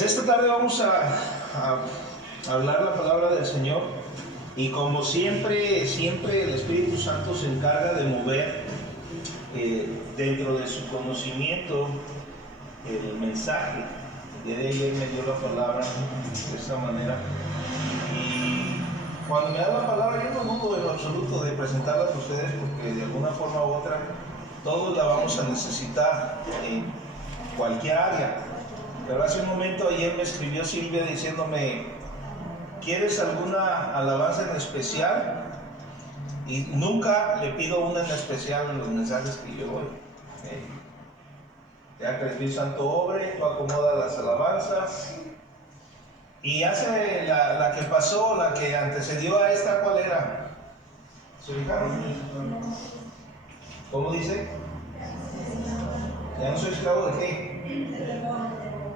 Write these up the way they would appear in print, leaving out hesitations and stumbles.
Pues esta tarde vamos a hablar la palabra del Señor, y como siempre el Espíritu Santo se encarga de mover dentro de su conocimiento el mensaje. El día de ayer me dio la palabra de esta manera, y cuando me da la palabra yo no dudo en lo absoluto de presentarla a ustedes, porque de alguna forma u otra todos la vamos a necesitar en cualquier área. Pero hace un momento ayer me escribió Silvia diciéndome: ¿quieres alguna alabanza en especial? Y nunca le pido una en especial en los mensajes que yo doy. Ya que el Espíritu Santo obre, tú acomodas las alabanzas. Y hace la que pasó, la que antecedió a esta, ¿cuál era? ¿Se fijaron? ¿Cómo dice? Ya no soy esclavo de qué?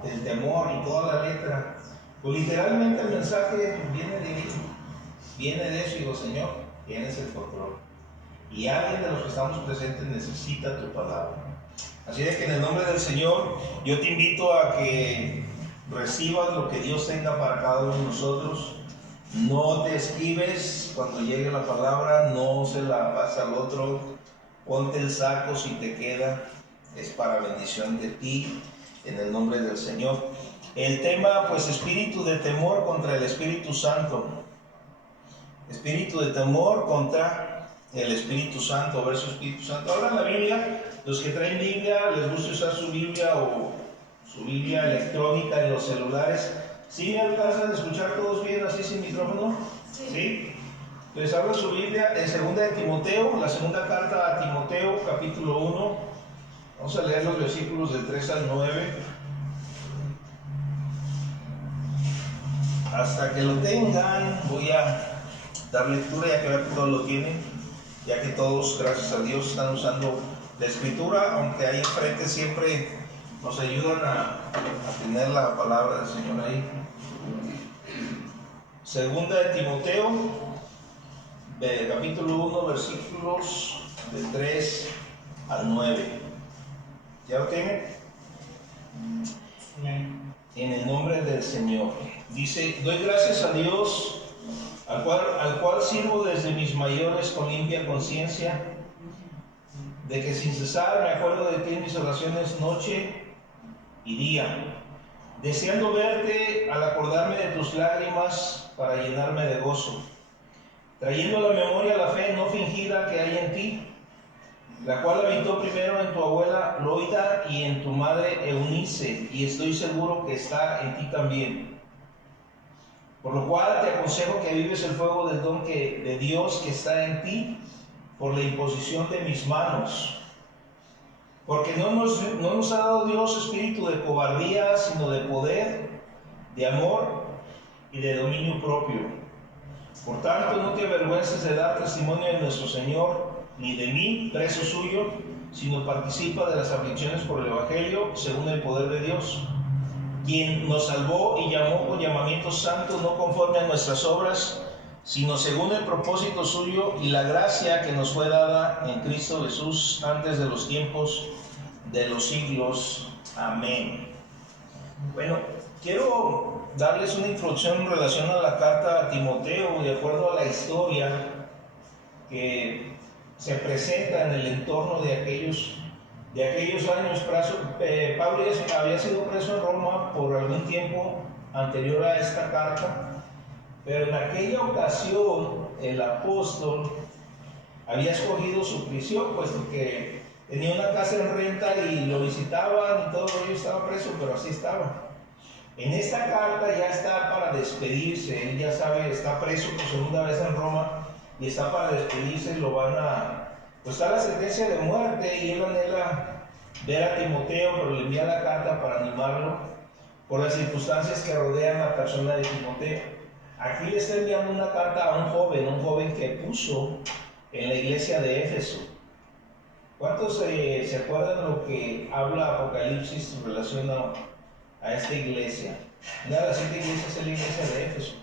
Del temor, y toda la letra. Pues literalmente el mensaje viene de ahí, viene de eso. Y digo: Señor, tienes el control, y alguien de los que estamos presentes necesita tu palabra. Así de que en el nombre del Señor yo te invito a que recibas lo que Dios tenga para cada uno de nosotros. No te esquives cuando llegue la palabra, no se la pases al otro. Ponte el saco si te queda, es para bendición de ti, en el nombre del Señor. El tema, pues, espíritu de temor contra el Espíritu Santo. Espíritu de temor contra el Espíritu Santo, verso Espíritu Santo. Ahora en la Biblia, los que traen Biblia, les gusta usar su Biblia o su Biblia electrónica en los celulares. ¿Sí me alcanzan a escuchar todos bien así sin micrófono? ¿Sí? Entonces abran su Biblia en 2 de Timoteo, la segunda carta a Timoteo, capítulo 1. Vamos a leer los versículos del 3 al 9. Hasta que lo tengan, voy a dar lectura, ya que veo que todos lo tienen, ya que todos, gracias a Dios, están usando la escritura, aunque ahí enfrente siempre nos ayudan a tener la palabra del Señor ahí. 2 de Timoteo, capítulo 1, versículos del 3 al 9. ¿Ya lo tienen? En el nombre del Señor. Dice: doy gracias a Dios, al cual sirvo desde mis mayores con limpia conciencia, de que sin cesar me acuerdo de ti en mis oraciones noche y día, deseando verte al acordarme de tus lágrimas para llenarme de gozo, trayendo a la memoria la fe no fingida que hay en ti, la cual habitó primero en tu abuela Loida y en tu madre Eunice, y estoy seguro que está en ti también. Por lo cual te aconsejo que avives el fuego del don de Dios que está en ti por la imposición de mis manos. Porque no nos ha dado Dios espíritu de cobardía, sino de poder, de amor y de dominio propio. Por tanto, no te avergüences de dar testimonio de nuestro Señor, ni de mí, preso suyo, sino participa de las aflicciones por el Evangelio, según el poder de Dios, quien nos salvó y llamó con llamamiento santo, no conforme a nuestras obras, sino según el propósito suyo y la gracia que nos fue dada en Cristo Jesús antes de los tiempos de los siglos. Amén. Bueno, quiero darles una introducción en relación a la carta a Timoteo, de acuerdo a la historia que se presenta en el entorno de aquellos años. Pablo había sido preso en Roma por algún tiempo anterior a esta carta, pero en aquella ocasión el apóstol había escogido su prisión, puesto que tenía una casa en renta y lo visitaban y todo ello. Estaba preso, pero así estaba. En esta carta ya está para despedirse. Él ya sabe, está preso por segunda vez en Roma y está para despedirse. Pues está la sentencia de muerte, y él anhela ver a Timoteo, pero le envía la carta para animarlo por las circunstancias que rodean la persona de Timoteo. Aquí le está enviando una carta a un joven que puso en la iglesia de Éfeso. ¿Cuántos se acuerdan lo que habla Apocalipsis en relación a esta iglesia? Una de las 7 iglesias es la iglesia de Éfeso.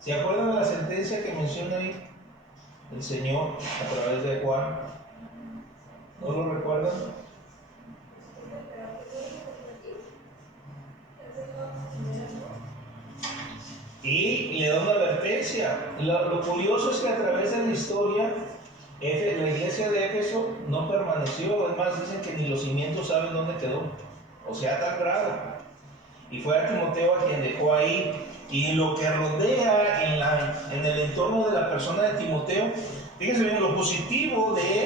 ¿Se acuerdan de la sentencia que menciona ahí el Señor a través de Juan? ¿No lo recuerdan? y le da una advertencia. Lo curioso es que a través de la historia, la iglesia de Éfeso no permaneció. Es más, dicen que ni los cimientos saben dónde quedó. O sea, a tal grado. Y fue a Timoteo a quien dejó ahí. Y lo que rodea en el entorno de la persona de Timoteo, fíjense bien, lo positivo de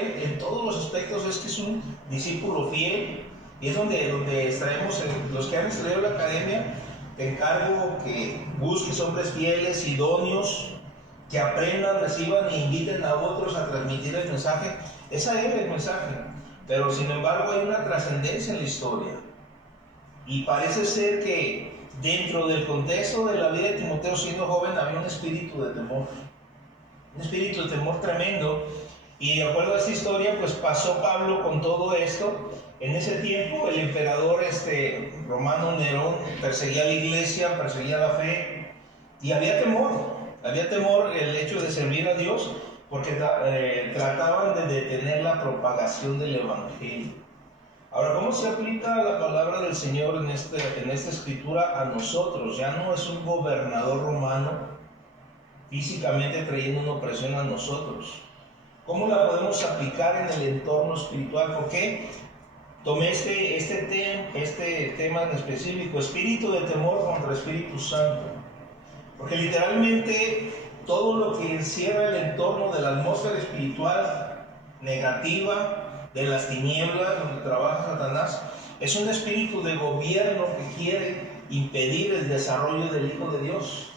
él en todos los aspectos es que es un discípulo fiel. Y es donde extraemos, los que han estudiado la academia, te encargo que busques hombres fieles, idóneos, que aprendan, reciban e inviten a otros a transmitir el mensaje. Ese es el mensaje. Pero sin embargo hay una trascendencia en la historia. Y parece ser que dentro del contexto de la vida de Timoteo siendo joven había un espíritu de temor. Un espíritu de temor tremendo. Y de acuerdo a esta historia, pues pasó Pablo con todo esto. En ese tiempo el emperador romano Nerón perseguía a la iglesia, perseguía la fe. Y había temor el hecho de servir a Dios, porque trataban de detener la propagación del evangelio. Ahora, ¿cómo se aplica la palabra del Señor en esta escritura a nosotros? Ya no es un gobernador romano físicamente trayendo una opresión a nosotros. ¿Cómo la podemos aplicar en el entorno espiritual? ¿Por qué tomé este tema en específico? Espíritu de temor contra Espíritu Santo. Porque literalmente todo lo que encierra el entorno de la atmósfera espiritual negativa, de las tinieblas donde trabaja Satanás, es un espíritu de gobierno que quiere impedir el desarrollo del Hijo de Dios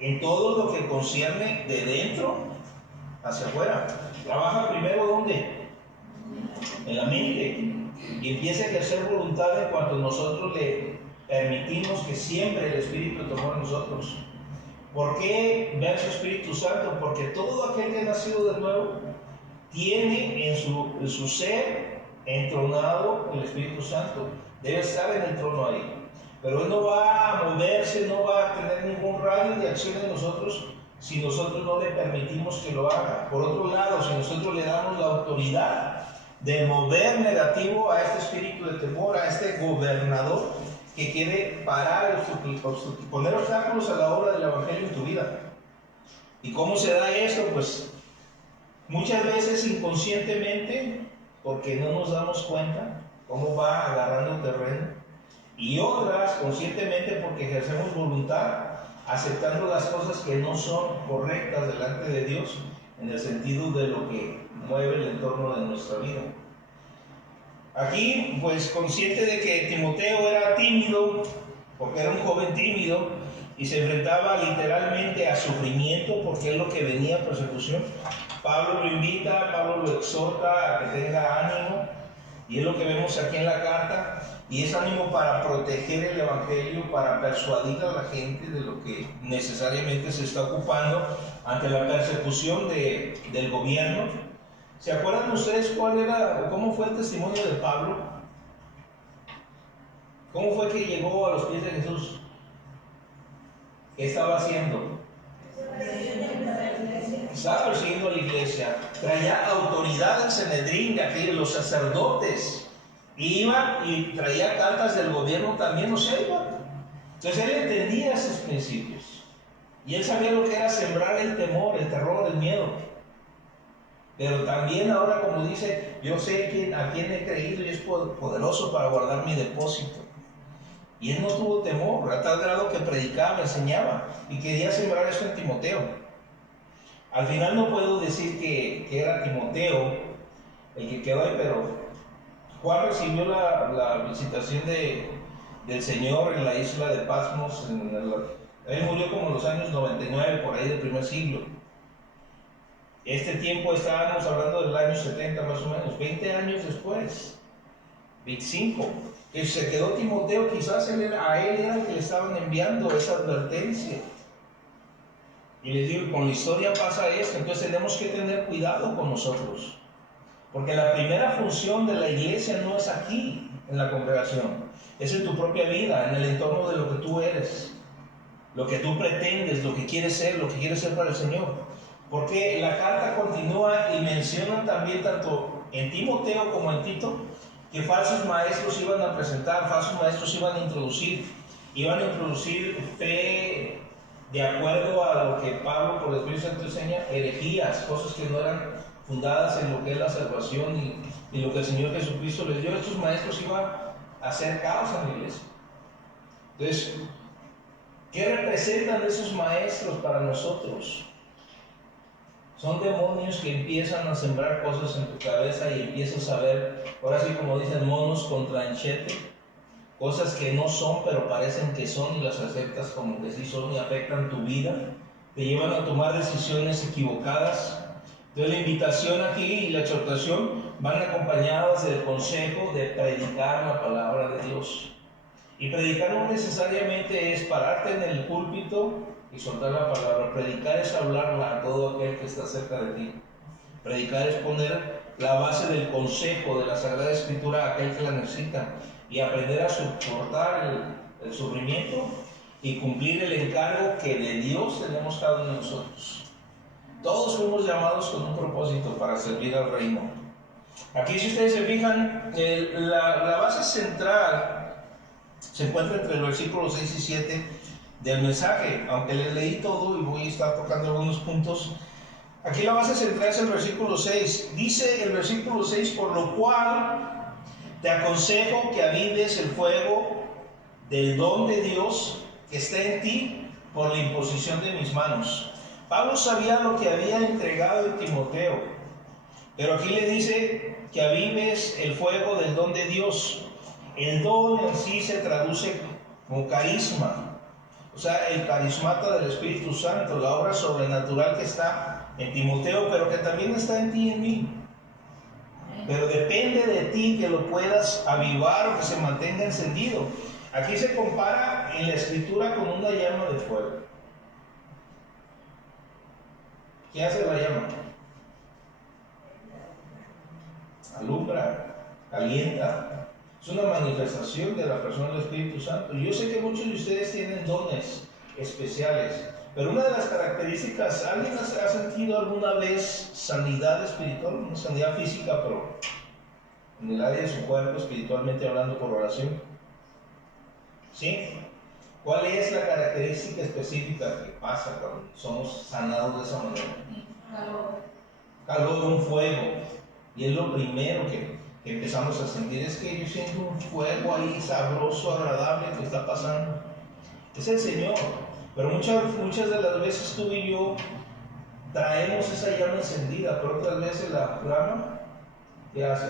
en todo lo que concierne de dentro hacia afuera. Trabaja primero ¿dónde? En la mente, y empieza a ejercer voluntad en cuanto nosotros le permitimos que siempre el Espíritu de temor en nosotros. ¿Por qué vean su Espíritu Santo? Porque todo aquel que ha nacido de nuevo tiene en su ser entronado el Espíritu Santo. Debe estar en el trono ahí. Pero Él no va a moverse, no va a tener ningún radio de acción en nosotros si nosotros no le permitimos que lo haga. Por otro lado, si nosotros le damos la autoridad de mover negativo a este espíritu de temor, a este gobernador que quiere parar, poner obstáculos a la obra del Evangelio en tu vida. ¿Y cómo se da esto? Pues muchas veces inconscientemente, porque no nos damos cuenta cómo va agarrando terreno, y otras conscientemente porque ejercemos voluntad, aceptando las cosas que no son correctas delante de Dios, en el sentido de lo que mueve el entorno de nuestra vida. Aquí, pues consciente de que Timoteo era tímido, porque era un joven tímido, y se enfrentaba literalmente a sufrimiento, porque es lo que venía, persecución. Pablo lo invita, Pablo lo exhorta a que tenga ánimo, y es lo que vemos aquí en la carta, y es ánimo para proteger el Evangelio, para persuadir a la gente de lo que necesariamente se está ocupando ante la persecución del gobierno. ¿Se acuerdan ustedes cómo fue el testimonio de Pablo? ¿Cómo fue que llegó a los pies de Jesús? ¿Qué estaba haciendo? Estaba persiguiendo a la iglesia. Traía autoridad del Sanedrín, de aquellos, los sacerdotes. Iba y traía cartas del gobierno también, o sea, iba. Entonces él entendía esos principios. Y él sabía lo que era sembrar el temor, el terror, el miedo. Pero también ahora, como dice, yo sé a quién he creído y es poderoso para guardar mi depósito. Y él no tuvo temor, a tal grado que predicaba, enseñaba y quería sembrar eso en Timoteo. Al final no puedo decir que era Timoteo el que quedó ahí, pero Juan recibió la visitación del Señor en la isla de Patmos. Él murió como en los años 99, por ahí del primer siglo. Este tiempo estábamos hablando del año 70 más o menos, 20 años después, 25, que se quedó Timoteo, quizás a él era el que le estaban enviando esa advertencia. Y les digo, con la historia pasa esto, entonces tenemos que tener cuidado con nosotros. Porque la primera función de la iglesia no es aquí, en la congregación, es en tu propia vida, en el entorno de lo que tú eres, lo que tú pretendes, lo que quieres ser para el Señor. Porque la carta continúa y menciona también tanto en Timoteo como en Tito que falsos maestros iban a presentar, falsos maestros iban a introducir. iban a introducir fe de acuerdo a lo que Pablo por el Espíritu Santo enseña, herejías, cosas que no eran fundadas en lo que es la salvación y lo que el Señor Jesucristo les dio. Estos maestros iban a hacer caos en la iglesia. Entonces, ¿qué representan esos maestros para nosotros? Son demonios que empiezan a sembrar cosas en tu cabeza y empiezas a ver, ahora sí como dicen, monos contra enchete, cosas que no son pero parecen que son y las aceptas como que sí son y afectan tu vida, te llevan a tomar decisiones equivocadas. Entonces la invitación aquí y la exhortación van acompañadas del consejo de predicar la palabra de Dios. Y predicar no necesariamente es pararte en el púlpito y soltar la palabra. Predicar es hablarla a todo aquel que está cerca de ti. Predicar es poner la base del consejo de la Sagrada Escritura a aquel que la necesita y aprender a soportar el sufrimiento y cumplir el encargo que de Dios tenemos cada uno de nosotros. Todos fuimos llamados con un propósito para servir al reino. Aquí, si ustedes se fijan, la base central se encuentra entre los versículos 6 y 7 del mensaje, aunque les leí todo y voy a estar tocando algunos puntos. Aquí la base central es el versículo 6. Dice el versículo 6, por lo cual te aconsejo que avives el fuego del don de Dios que está en ti por la imposición de mis manos. Pablo sabía lo que había entregado en Timoteo, pero aquí le dice que avives el fuego del don de Dios. El don en sí se traduce como carisma, o sea, el carismata del Espíritu Santo, la obra sobrenatural que está en Timoteo, pero que también está en ti y en mí. Pero depende de ti que lo puedas avivar o que se mantenga encendido. Aquí se compara en la Escritura con una llama de fuego. ¿Qué hace la llama? Alumbra, calienta. Es una manifestación de la persona del Espíritu Santo. Yo sé que muchos de ustedes tienen dones especiales, pero una de las características, ¿alguien ha sentido alguna vez sanidad espiritual? Una sanidad física, pero en el área de su cuerpo, espiritualmente hablando, por oración. ¿Sí? ¿Cuál es la característica específica que pasa cuando somos sanados de esa manera? Calor, un fuego. Y es lo primero que empezamos a sentir, es que yo siento un fuego ahí sabroso, agradable que está pasando. Es el Señor. Pero muchas de las veces tú y yo traemos esa llama encendida, pero otras veces la llama, ¿qué hace?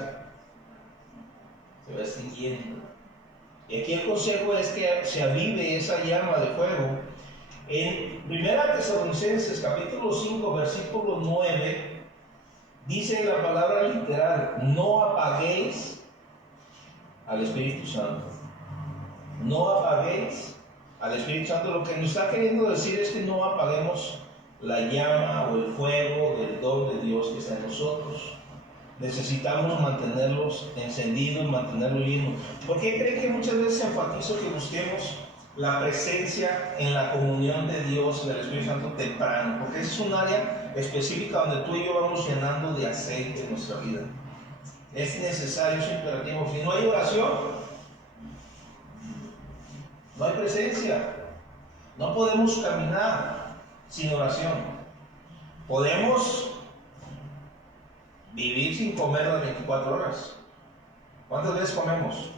Se va extinguiendo. Y aquí el consejo es que se avive esa llama de fuego. En 1 Tesalonicenses capítulo 5 versículo 9 dice la palabra literal: no apaguéis al Espíritu Santo. No apaguéis al Espíritu Santo. Lo que nos está queriendo decir es que no apaguemos la llama o el fuego del don de Dios que está en nosotros. Necesitamos mantenerlos encendidos, mantenerlos llenos. ¿Por qué creen que muchas veces enfatizo que busquemos la presencia en la comunión de Dios y del Espíritu Santo temprano? Porque ese es un área específica donde tú y yo vamos llenando de aceite en nuestra vida. Es necesario, es imperativo. Si no hay oración, no hay presencia. No podemos caminar sin oración. Podemos vivir sin comer las 24 horas. ¿Cuántas veces comemos?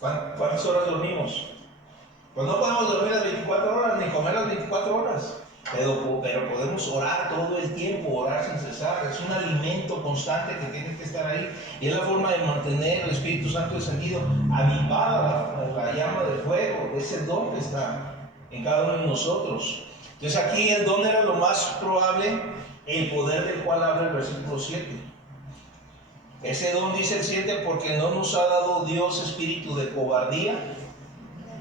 ¿Cuántas horas dormimos? Pues no podemos dormir las 24 horas ni comer las 24 horas, pero podemos orar todo el tiempo, orar sin cesar. Es un alimento constante que tiene que estar ahí y es la forma de mantener el Espíritu Santo encendido, avivada la llama de fuego, ese don que está en cada uno de nosotros. Entonces aquí el don era lo más probable, el poder del cual habla el versículo 7. Ese don, dice el 7, porque no nos ha dado Dios espíritu de cobardía,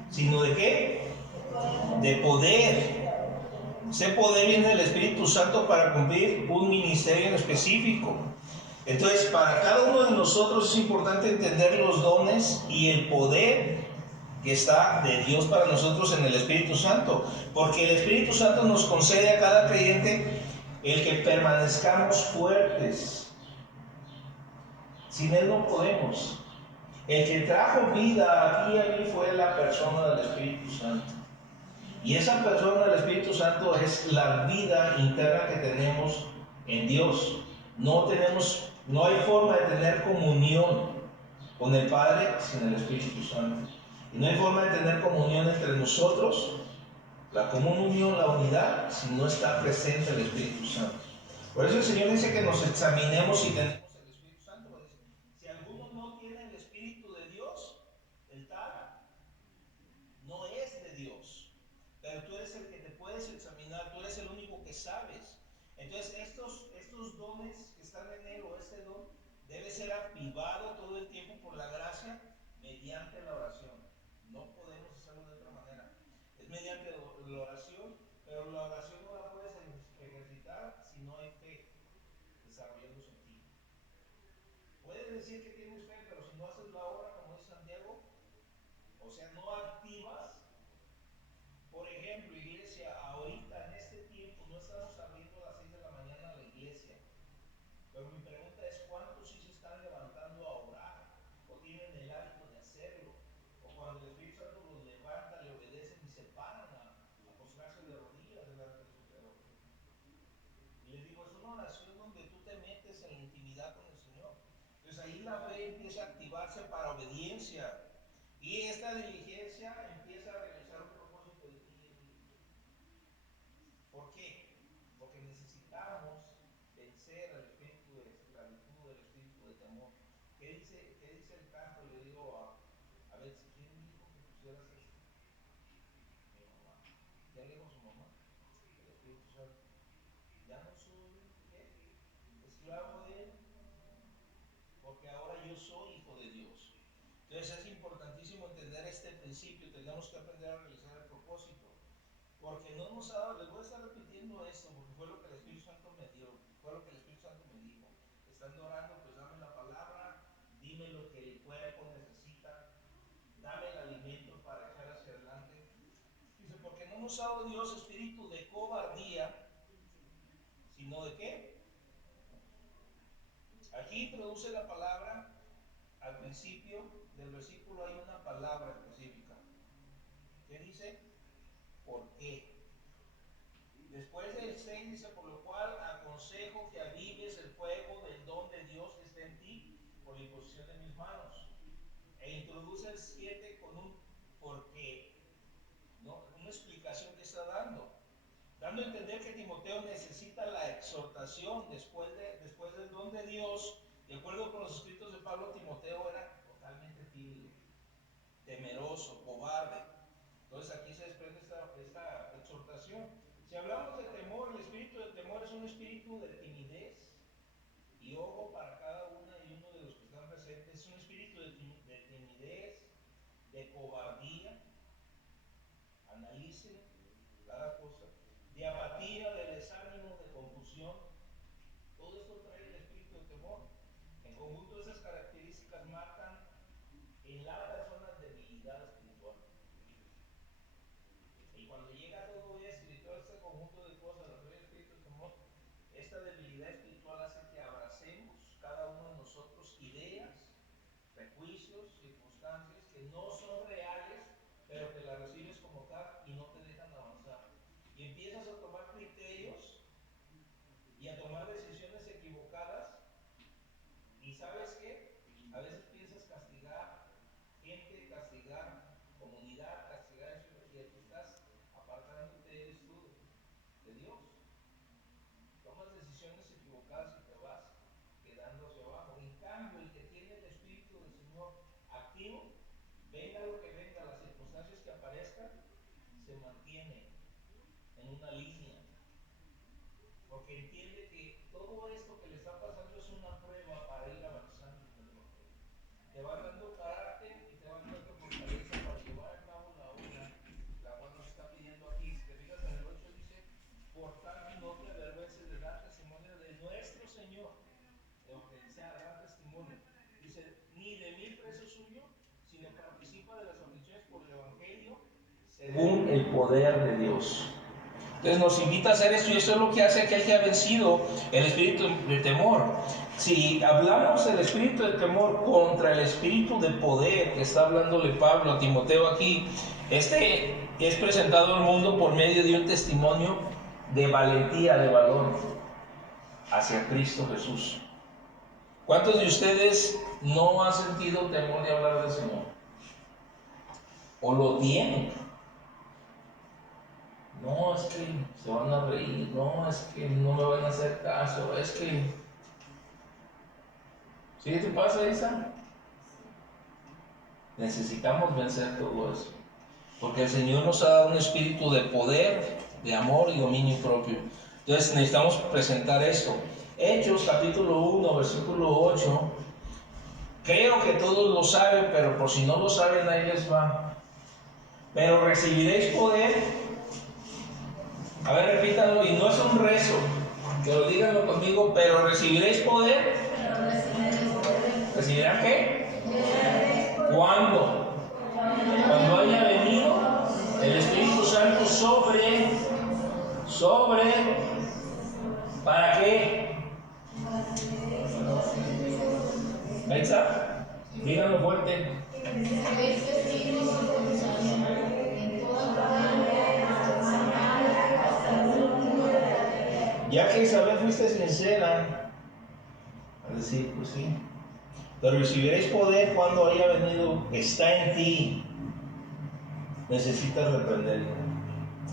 sino de ¿qué? De poder. Ese poder viene del Espíritu Santo para cumplir un ministerio en específico. Entonces, para cada uno de nosotros es importante entender los dones y el poder que está de Dios para nosotros en el Espíritu Santo, porque el Espíritu Santo nos concede a cada creyente el que permanezcamos fuertes. Sin Él no podemos. El que trajo vida aquí y allí fue la persona del Espíritu Santo. Y esa persona del Espíritu Santo es la vida interna que tenemos en Dios. No hay forma de tener comunión con el Padre sin el Espíritu Santo. Y no hay forma de tener comunión entre nosotros, la comunión, la unidad, si no está presente el Espíritu Santo. Por eso el Señor dice que nos examinemos si tenemos el Espíritu Santo. Dice, si alguno no tiene el Espíritu de Dios, el tal no es de Dios. Pero tú eres el que te puedes examinar, tú eres el único que sabes. Entonces estos dones que están en él, o este don, debe ser activado todo el tiempo por la gracia mediante la oración. No podemos hacerlo de otra manera. Es mediante la oración, pero la oración no la puedes ejercitar si no hay fe desarrollándose en ti. Puedes decir que tienes fe, pero si no haces la obra, como dice Santiago, o sea, no activas. Por ejemplo, iglesia, ahorita en este tiempo no estamos abriendo a las 6 de la mañana la iglesia, pero mi pregunta es, ¿cuántos sí se están levantando a orar? ¿O tienen el hábito de hacerlo? ¿O cuando el Espíritu Santo los levanta, le obedecen y se paran a postrarse de rodillas delante de su Creador? Y les digo, es una oración donde tú te metes en la intimidad con el Señor. Entonces ahí la fe empieza a activarse para obediencia. Y esta diligencia empieza a realizar un propósito de ti. ¿Por qué? Porque necesitamos vencer al espíritu de esclavitud, el espíritu de temor. ¿Qué dice el canto? Le digo a Betsy, ¿quién dijo que pusieras esto? Mi mamá. ¿Qué le dijo su mamá? El Espíritu Santo. Ya no soy, ¿qué? Esclavo de él, porque ahora yo soy hijo de Dios. Entonces es importantísimo entender este principio, tenemos que aprender a realizar el propósito. Porque no nos ha dado, les voy a estar repitiendo esto, porque fue lo que el Espíritu Santo me dio, fue lo que el Espíritu Santo me dijo. Estando orando, pues dame la palabra, dime lo que el cuerpo necesita, dame el alimento para echar hacia adelante. Dice, porque no nos ha dado Dios espíritu de cobardía, sino de qué. Aquí introduce la palabra, al principio del versículo hay una palabra específica. ¿Qué dice? ¿Por qué? Después del 6 dice, por lo cual aconsejo que avives el fuego del don de Dios que está en ti por la imposición de mis manos. E introduce el 7 con un por qué, ¿no? Una explicación que está dando a entender que Timoteo necesita la exhortación después del don de Dios. De acuerdo con los escritos de Pablo, Timoteo era totalmente tímido, temeroso, cobarde. Entonces aquí se desprende esta exhortación. Si hablamos de temor, el espíritu de temor es un espíritu de timidez. Y ojo para cada una y uno de los que están presentes, es un espíritu de timidez, de cobardía. Analicen cada cosa. De apatía, de desánimo, de confusión. Todo esto trae el espíritu de temor. En conjunto esas características marcan en la persona debilidad espiritual. Y cuando llega todo esto y todo este conjunto de cosas, la fe del espíritu de temor, esta debilidad espiritual hace que abracemos cada uno de nosotros ideas, prejuicios, circunstancias que no son reales, pero que las recibes como tal y no te dejan avanzar. Y empiezas a tomar criterios y a tomar decisiones equivocadas. ¿Y sabes qué? A veces piensas castigar gente, castigar comunidad, castigar eso, y el que estás apartándote eres tú de Dios. Tomas decisiones equivocadas y te vas quedando hacia abajo. En cambio, el que tiene el Espíritu del Señor activo, venga lo que venga, las circunstancias que aparezcan, se mantiene en una línea. Porque entiende que todo esto que le está pasando es una prueba para ir avanzando en el Evangelio. Te van dando carácter y te van dando fortaleza para llevar a cabo la obra, la cual nos está pidiendo aquí. Si te fijas en el 8 dice, por tanto no te avergüences de dar testimonio de nuestro Señor, o sea, dar testimonio. Dice, ni de mí preso suyo, sino participa de las aflicciones por el Evangelio, según el poder de Dios. Entonces nos invita a hacer esto, y esto es lo que hace aquel que ha vencido el espíritu de temor. Si hablamos del espíritu de temor contra el espíritu de poder que está hablándole Pablo a Timoteo aquí, este es presentado al mundo por medio de un testimonio de valentía, de valor hacia Cristo Jesús. ¿Cuántos de ustedes no han sentido temor de hablar del Señor? ¿O lo tienen? No, es que se van a reír, no, es que no me van a hacer caso, es que... ¿Sí te pasa, Isa? Necesitamos vencer todo eso, porque el Señor nos ha dado un espíritu de poder, de amor y dominio propio. Entonces necesitamos presentar esto. Hechos capítulo 1, versículo 8. Creo que todos lo saben, pero por si no lo saben, ahí les va. Pero recibiréis poder. A ver, repítanlo, y no es un rezo, pero díganlo conmigo, pero recibiréis poder. ¿Recibirán qué? ¿Cuándo? Cuando haya venido el Espíritu Santo sobre, ¿para qué? Ahí está, díganlo fuerte. Ya que Isabel fuiste sincera, a decir, pues sí, pero recibiréis poder cuando haya venido, está en ti. Necesitas reprenderlo.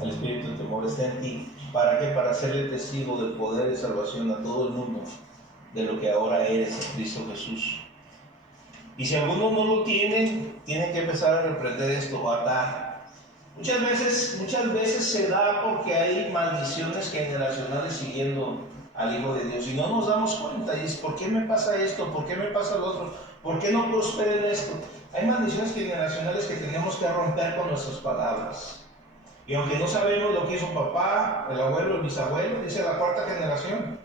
El espíritu de temor está en ti. ¿Para qué? Para serle testigo del poder de salvación a todo el mundo de lo que ahora eres en Cristo Jesús. Y si alguno no lo tiene, tiene que empezar a reprender esto, a atar. Muchas veces se da porque hay maldiciones generacionales siguiendo al Hijo de Dios y no nos damos cuenta. Y dices, ¿por qué me pasa esto? ¿Por qué me pasa lo otro? ¿Por qué no prospero en esto? Hay maldiciones generacionales que tenemos que romper con nuestras palabras. Y aunque no sabemos lo que hizo papá, el abuelo, el bisabuelo, dice la cuarta generación.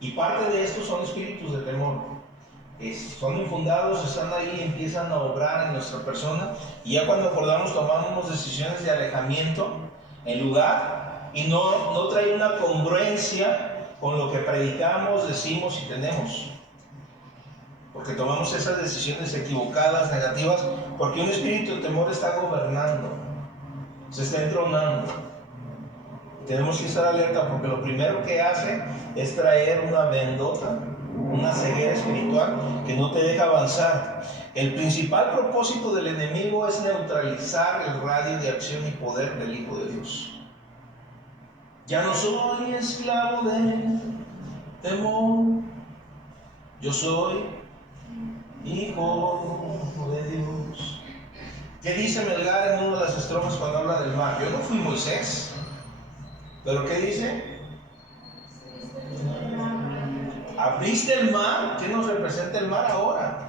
Y parte de estos son espíritus de temor. Son infundados, están ahí y empiezan a obrar en nuestra persona. Y ya cuando acordamos, tomamos decisiones de alejamiento en lugar y no trae una congruencia con lo que predicamos, decimos y tenemos. Porque tomamos esas decisiones equivocadas, negativas, porque un espíritu de temor está gobernando, se está entronando. Tenemos que estar alerta porque lo primero que hace es traer una vendota, una ceguera espiritual que no te deja avanzar. El principal propósito del enemigo es neutralizar el radio de acción y poder del Hijo de Dios. Ya no soy esclavo del temor, yo soy hijo de Dios. ¿Qué dice Melgar en una de las estrofas cuando habla del mar? Yo no fui Moisés. ¿Pero qué dice? Abriste el mar. ¿Qué nos representa el mar ahora?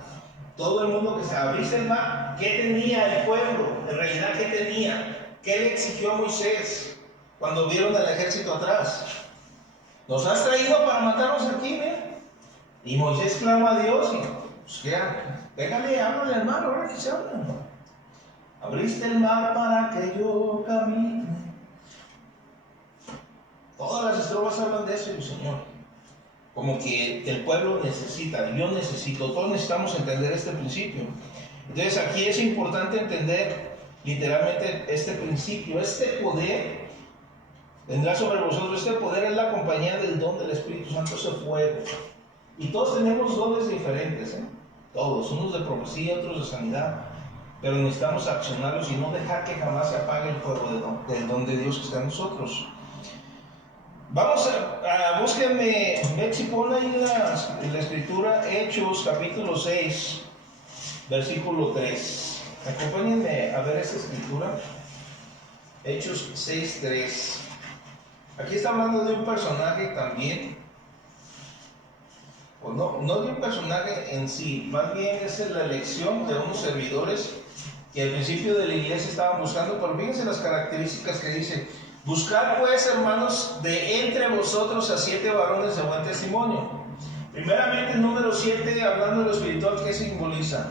Todo el mundo que se abriste el mar. ¿Qué tenía el pueblo? En realidad, ¿qué tenía? ¿Qué le exigió a Moisés cuando vieron al ejército atrás? Nos has traído para matarnos aquí, ¿eh? Y Moisés clama a Dios y, pues, ¿qué? Déjale, háblale al mar, ahora que se habla. Abriste el mar para que yo camine. Todas las estrofas hablan de eso, Señor. Como que el pueblo necesita, yo necesito, todos necesitamos entender este principio. Entonces aquí es importante entender literalmente este principio. Este poder vendrá sobre vosotros. Este poder es la compañía del don del Espíritu Santo, ese fuego. Y todos tenemos dones diferentes, ¿eh? Todos, unos de profecía, otros de sanidad. Pero necesitamos accionarlos y no dejar que jamás se apague el fuego del don de Dios que está en nosotros. Vamos búsquenme, Betsy, pon ahí en la escritura Hechos capítulo 6, versículo 3. Acompáñenme a ver esta escritura. Hechos 6, 3. Aquí está hablando de un personaje también, o no de un personaje en sí, más bien es la elección de unos servidores que al principio de la iglesia estaban buscando, pero fíjense las características que dice. Buscad pues, hermanos, de entre vosotros a 7 varones de buen testimonio. Primeramente, el número 7, hablando de lo espiritual, ¿qué simboliza?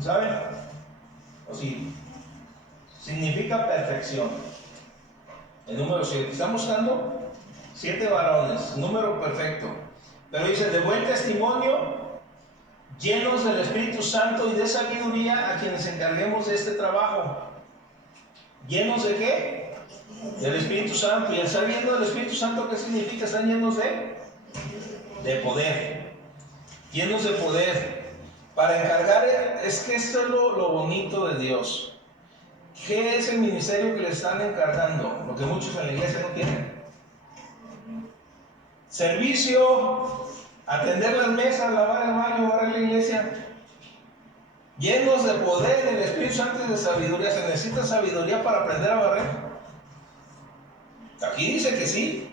¿Saben? O sí, significa perfección. El número 7. Están buscando 7 varones, número perfecto. Pero dice, de buen testimonio, llenos del Espíritu Santo y de sabiduría, a quienes encarguemos de este trabajo. ¿Llenos de qué? Del Espíritu Santo. Y el estar lleno del Espíritu Santo, ¿qué significa? Están llenos de poder. Llenos de poder. Para encargar, es que esto es lo bonito de Dios. ¿Qué es el ministerio que le están encargando? Lo que muchos en la iglesia no quieren. Servicio, atender las mesas, lavar el baño, barrer la iglesia. Llenos de poder del Espíritu Santo y de sabiduría. ¿Se necesita sabiduría para aprender a barrer? Aquí dice que sí.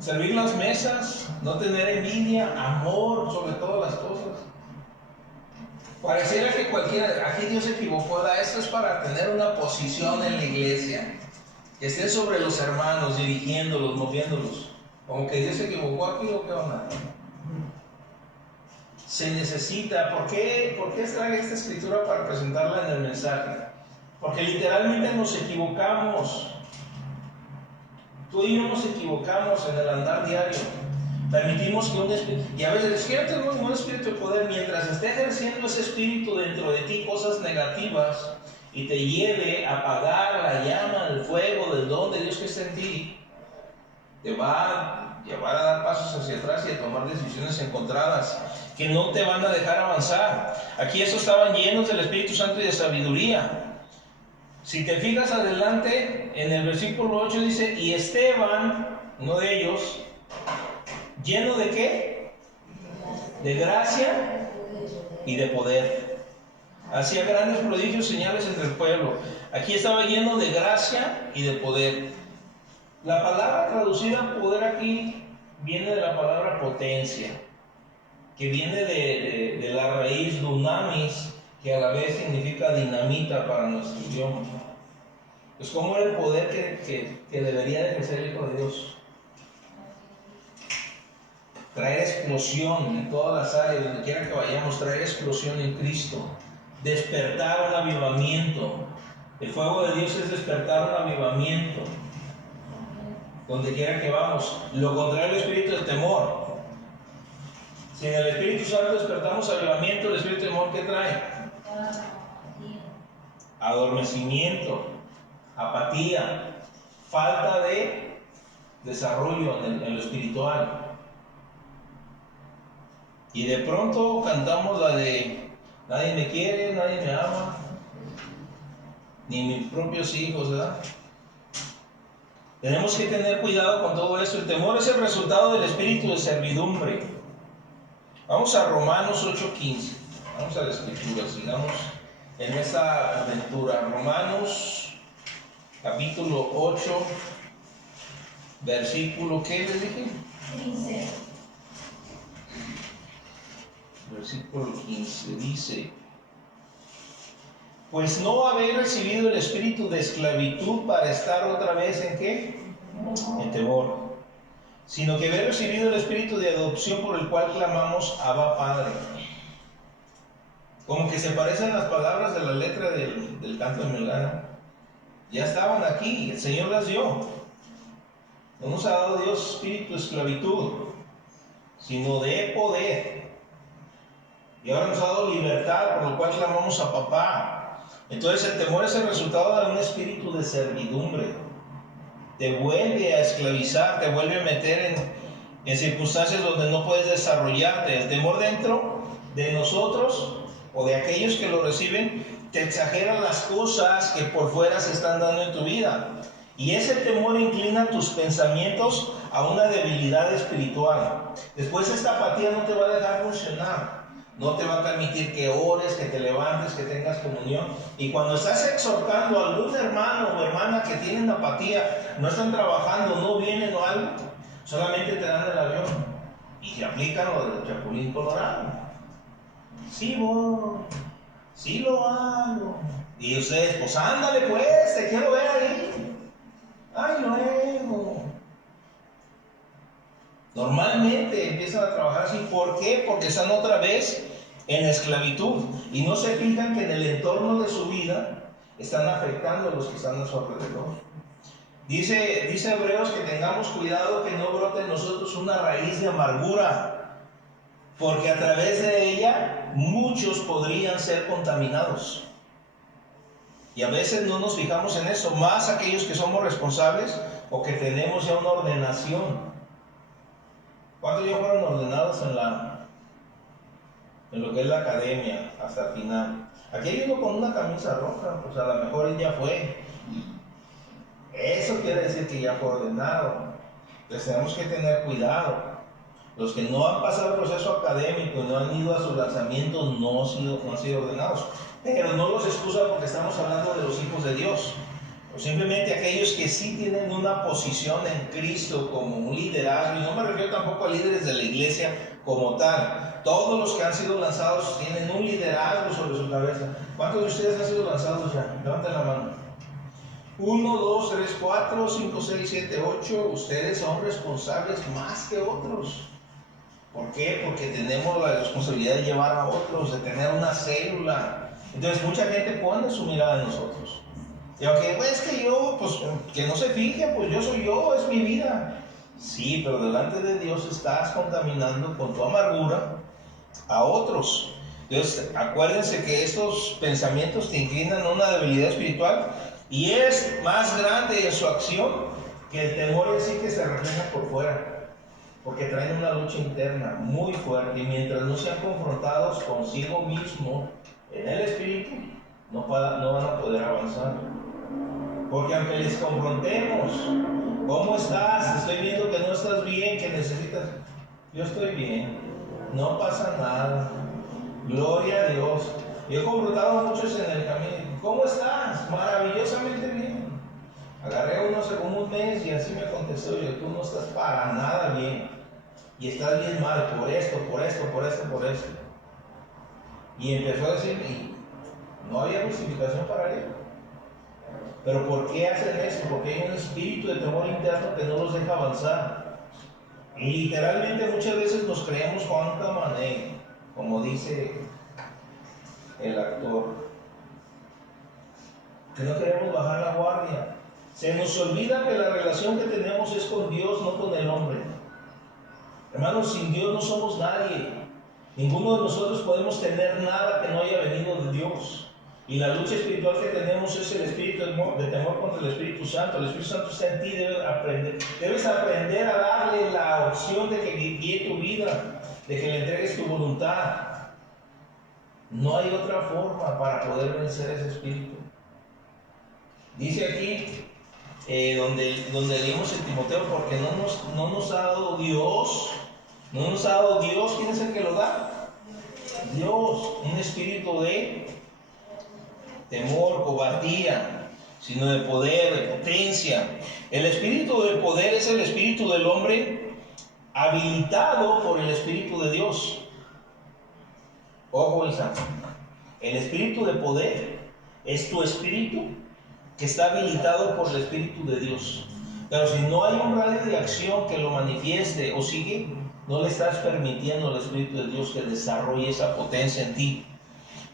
Servir las mesas, no tener envidia, amor sobre todas las cosas. Pareciera que aquí Dios se equivocó. Esto es para tener una posición en la iglesia, que esté sobre los hermanos, dirigiéndolos, moviéndolos. Como que Dios se equivocó aquí, ¿o qué onda? Se necesita. ¿Por qué traje esta escritura para presentarla en el mensaje? Porque literalmente nos equivocamos. Tú y yo nos equivocamos en el andar diario. Permitimos que un espíritu, y a veces yo no tengo ningún espíritu de poder, mientras esté ejerciendo ese espíritu dentro de ti cosas negativas y te lleve a apagar la llama, el fuego del don de Dios que está en ti, te va a llevar a dar pasos hacia atrás y a tomar decisiones encontradas que no te van a dejar avanzar. Aquí estos estaban llenos del Espíritu Santo y de sabiduría. Si te fijas adelante, en el versículo 8 dice, y Esteban, uno de ellos, ¿lleno de qué? De gracia y de poder. Hacía grandes prodigios, señales entre el pueblo. Aquí estaba lleno de gracia y de poder. La palabra traducida poder aquí viene de la palabra potencia, que viene de la raíz dunamis, que a la vez significa dinamita para nuestro idioma. Pues ¿cómo era el poder que debería de ejercer el Hijo de Dios? Traer explosión en todas las áreas, donde quiera que vayamos, traer explosión en Cristo, despertar un avivamiento. El fuego de Dios es despertar un avivamiento, donde quiera que vamos. Lo contrario del espíritu es temor. Si en el Espíritu Santo despertamos avivamiento, el espíritu de temor, ¿qué trae? Adormecimiento, apatía, falta de desarrollo en lo espiritual. Y de pronto cantamos la de nadie me quiere, nadie me ama, ni mis propios hijos, ¿verdad? Tenemos que tener cuidado con todo eso. El temor es el resultado del espíritu de servidumbre. Vamos a Romanos 8:15. Vamos a la escritura, sigamos en esta aventura. Romanos capítulo 8, versículo, ¿qué les dije? 15. Versículo 15 dice: pues no habéis recibido el espíritu de esclavitud para estar otra vez ¿en qué? En temor, sino que habéis recibido el espíritu de adopción por el cual clamamos Abba Padre. Como que se parecen las palabras de la letra del canto de Melana. Ya estaban aquí, el Señor las dio. No nos ha dado Dios espíritu de esclavitud, sino de poder. Y ahora nos ha dado libertad, por lo cual clamamos a papá. Entonces el temor es el resultado de un espíritu de servidumbre. Te vuelve a esclavizar, te vuelve a meter en circunstancias donde no puedes desarrollarte. El temor dentro de nosotros o de aquellos que lo reciben te exageran las cosas que por fuera se están dando en tu vida. Y ese temor inclina tus pensamientos a una debilidad espiritual. Después esta apatía no te va a dejar funcionar. No te va a permitir que ores, que te levantes, que tengas comunión. Y cuando estás exhortando a algún hermano o hermana que tienen apatía, no están trabajando, no vienen o algo, solamente te dan el avión y te aplican lo del chapulín colorado. Sí voy, sí lo hago. Y ustedes, pues ándale pues, te quiero ver ahí. Ay, luego. Normalmente empiezan a trabajar así. ¿Por qué? Porque están otra vez en esclavitud y no se fijan que en el entorno de su vida están afectando a los que están a su alrededor. Dice Hebreos que tengamos cuidado que no brote en nosotros una raíz de amargura, porque a través de ella muchos podrían ser contaminados. Y a veces no nos fijamos en eso, más aquellos que somos responsables o que tenemos ya una ordenación. ¿Cuántos ya fueron ordenados en lo que es la academia hasta el final? Aquí hay uno con una camisa roja, pues a lo mejor él ya fue. Eso quiere decir que ya fue ordenado. Entonces tenemos que tener cuidado. Los que no han pasado el proceso académico y no han ido a su lanzamiento no han sido ordenados. Pero no los excusa porque estamos hablando de los hijos de Dios. O simplemente aquellos que sí tienen una posición en Cristo como un liderazgo. Y no me refiero tampoco a líderes de la iglesia como tal. Todos los que han sido lanzados tienen un liderazgo sobre su cabeza. ¿Cuántos de ustedes han sido lanzados ya? Levanten la mano. 1, 2, 3, 4, 5, 6, 7, 8. Ustedes son responsables más que otros. ¿Por qué? Porque tenemos la responsabilidad de llevar a otros, de tener una célula. Entonces mucha gente pone su mirada en nosotros. Y aunque es que yo, pues que no se fije, pues yo soy yo, es mi vida. Sí, pero delante de Dios estás contaminando con tu amargura a otros. Entonces acuérdense que estos pensamientos te inclinan a una debilidad espiritual. Y es más grande en su acción que el temor en sí que se refleja por fuera, porque traen una lucha interna muy fuerte y mientras no sean confrontados consigo mismo en el espíritu, no van a poder avanzar. Porque aunque les confrontemos, ¿cómo estás? Estoy viendo que no estás bien, que necesitas. Yo estoy bien, no pasa nada, gloria a Dios. Yo he confrontado a muchos en el camino. ¿Cómo estás? Maravillosamente bien. Agarré uno hace como un mes y así me contestó yo, tú no estás para nada bien. Y estás bien mal por esto, por esto, por esto, por esto. Y empezó a decirme, y no había justificación para ello. Pero ¿por qué hacen esto? Porque hay un espíritu de temor interno que no los deja avanzar. Y literalmente muchas veces nos creemos Juan Camané, como dice el actor, que no queremos bajar la guardia. Se nos olvida que la relación que tenemos es con Dios, no con el hombre. Hermanos, sin Dios no somos nadie. Ninguno de nosotros podemos tener nada que no haya venido de Dios. Y la lucha espiritual que tenemos es el espíritu de temor contra el Espíritu Santo. El Espíritu Santo está en ti, debes aprender a darle la opción de que guíe tu vida, de que le entregues tu voluntad. No hay otra forma para poder vencer ese espíritu. Dice aquí, donde leímos en Timoteo, porque no nos ha dado Dios, ¿quién es el que lo da? Dios, un espíritu de temor, cobardía, sino de poder, de potencia. El espíritu de poder es el espíritu del hombre habilitado por el Espíritu de Dios. Ojo, Isa, el espíritu de poder es tu espíritu que está habilitado por el Espíritu de Dios. Pero si no hay un radio de acción que lo manifieste o sigue, no le estás permitiendo al Espíritu de Dios que desarrolle esa potencia en ti.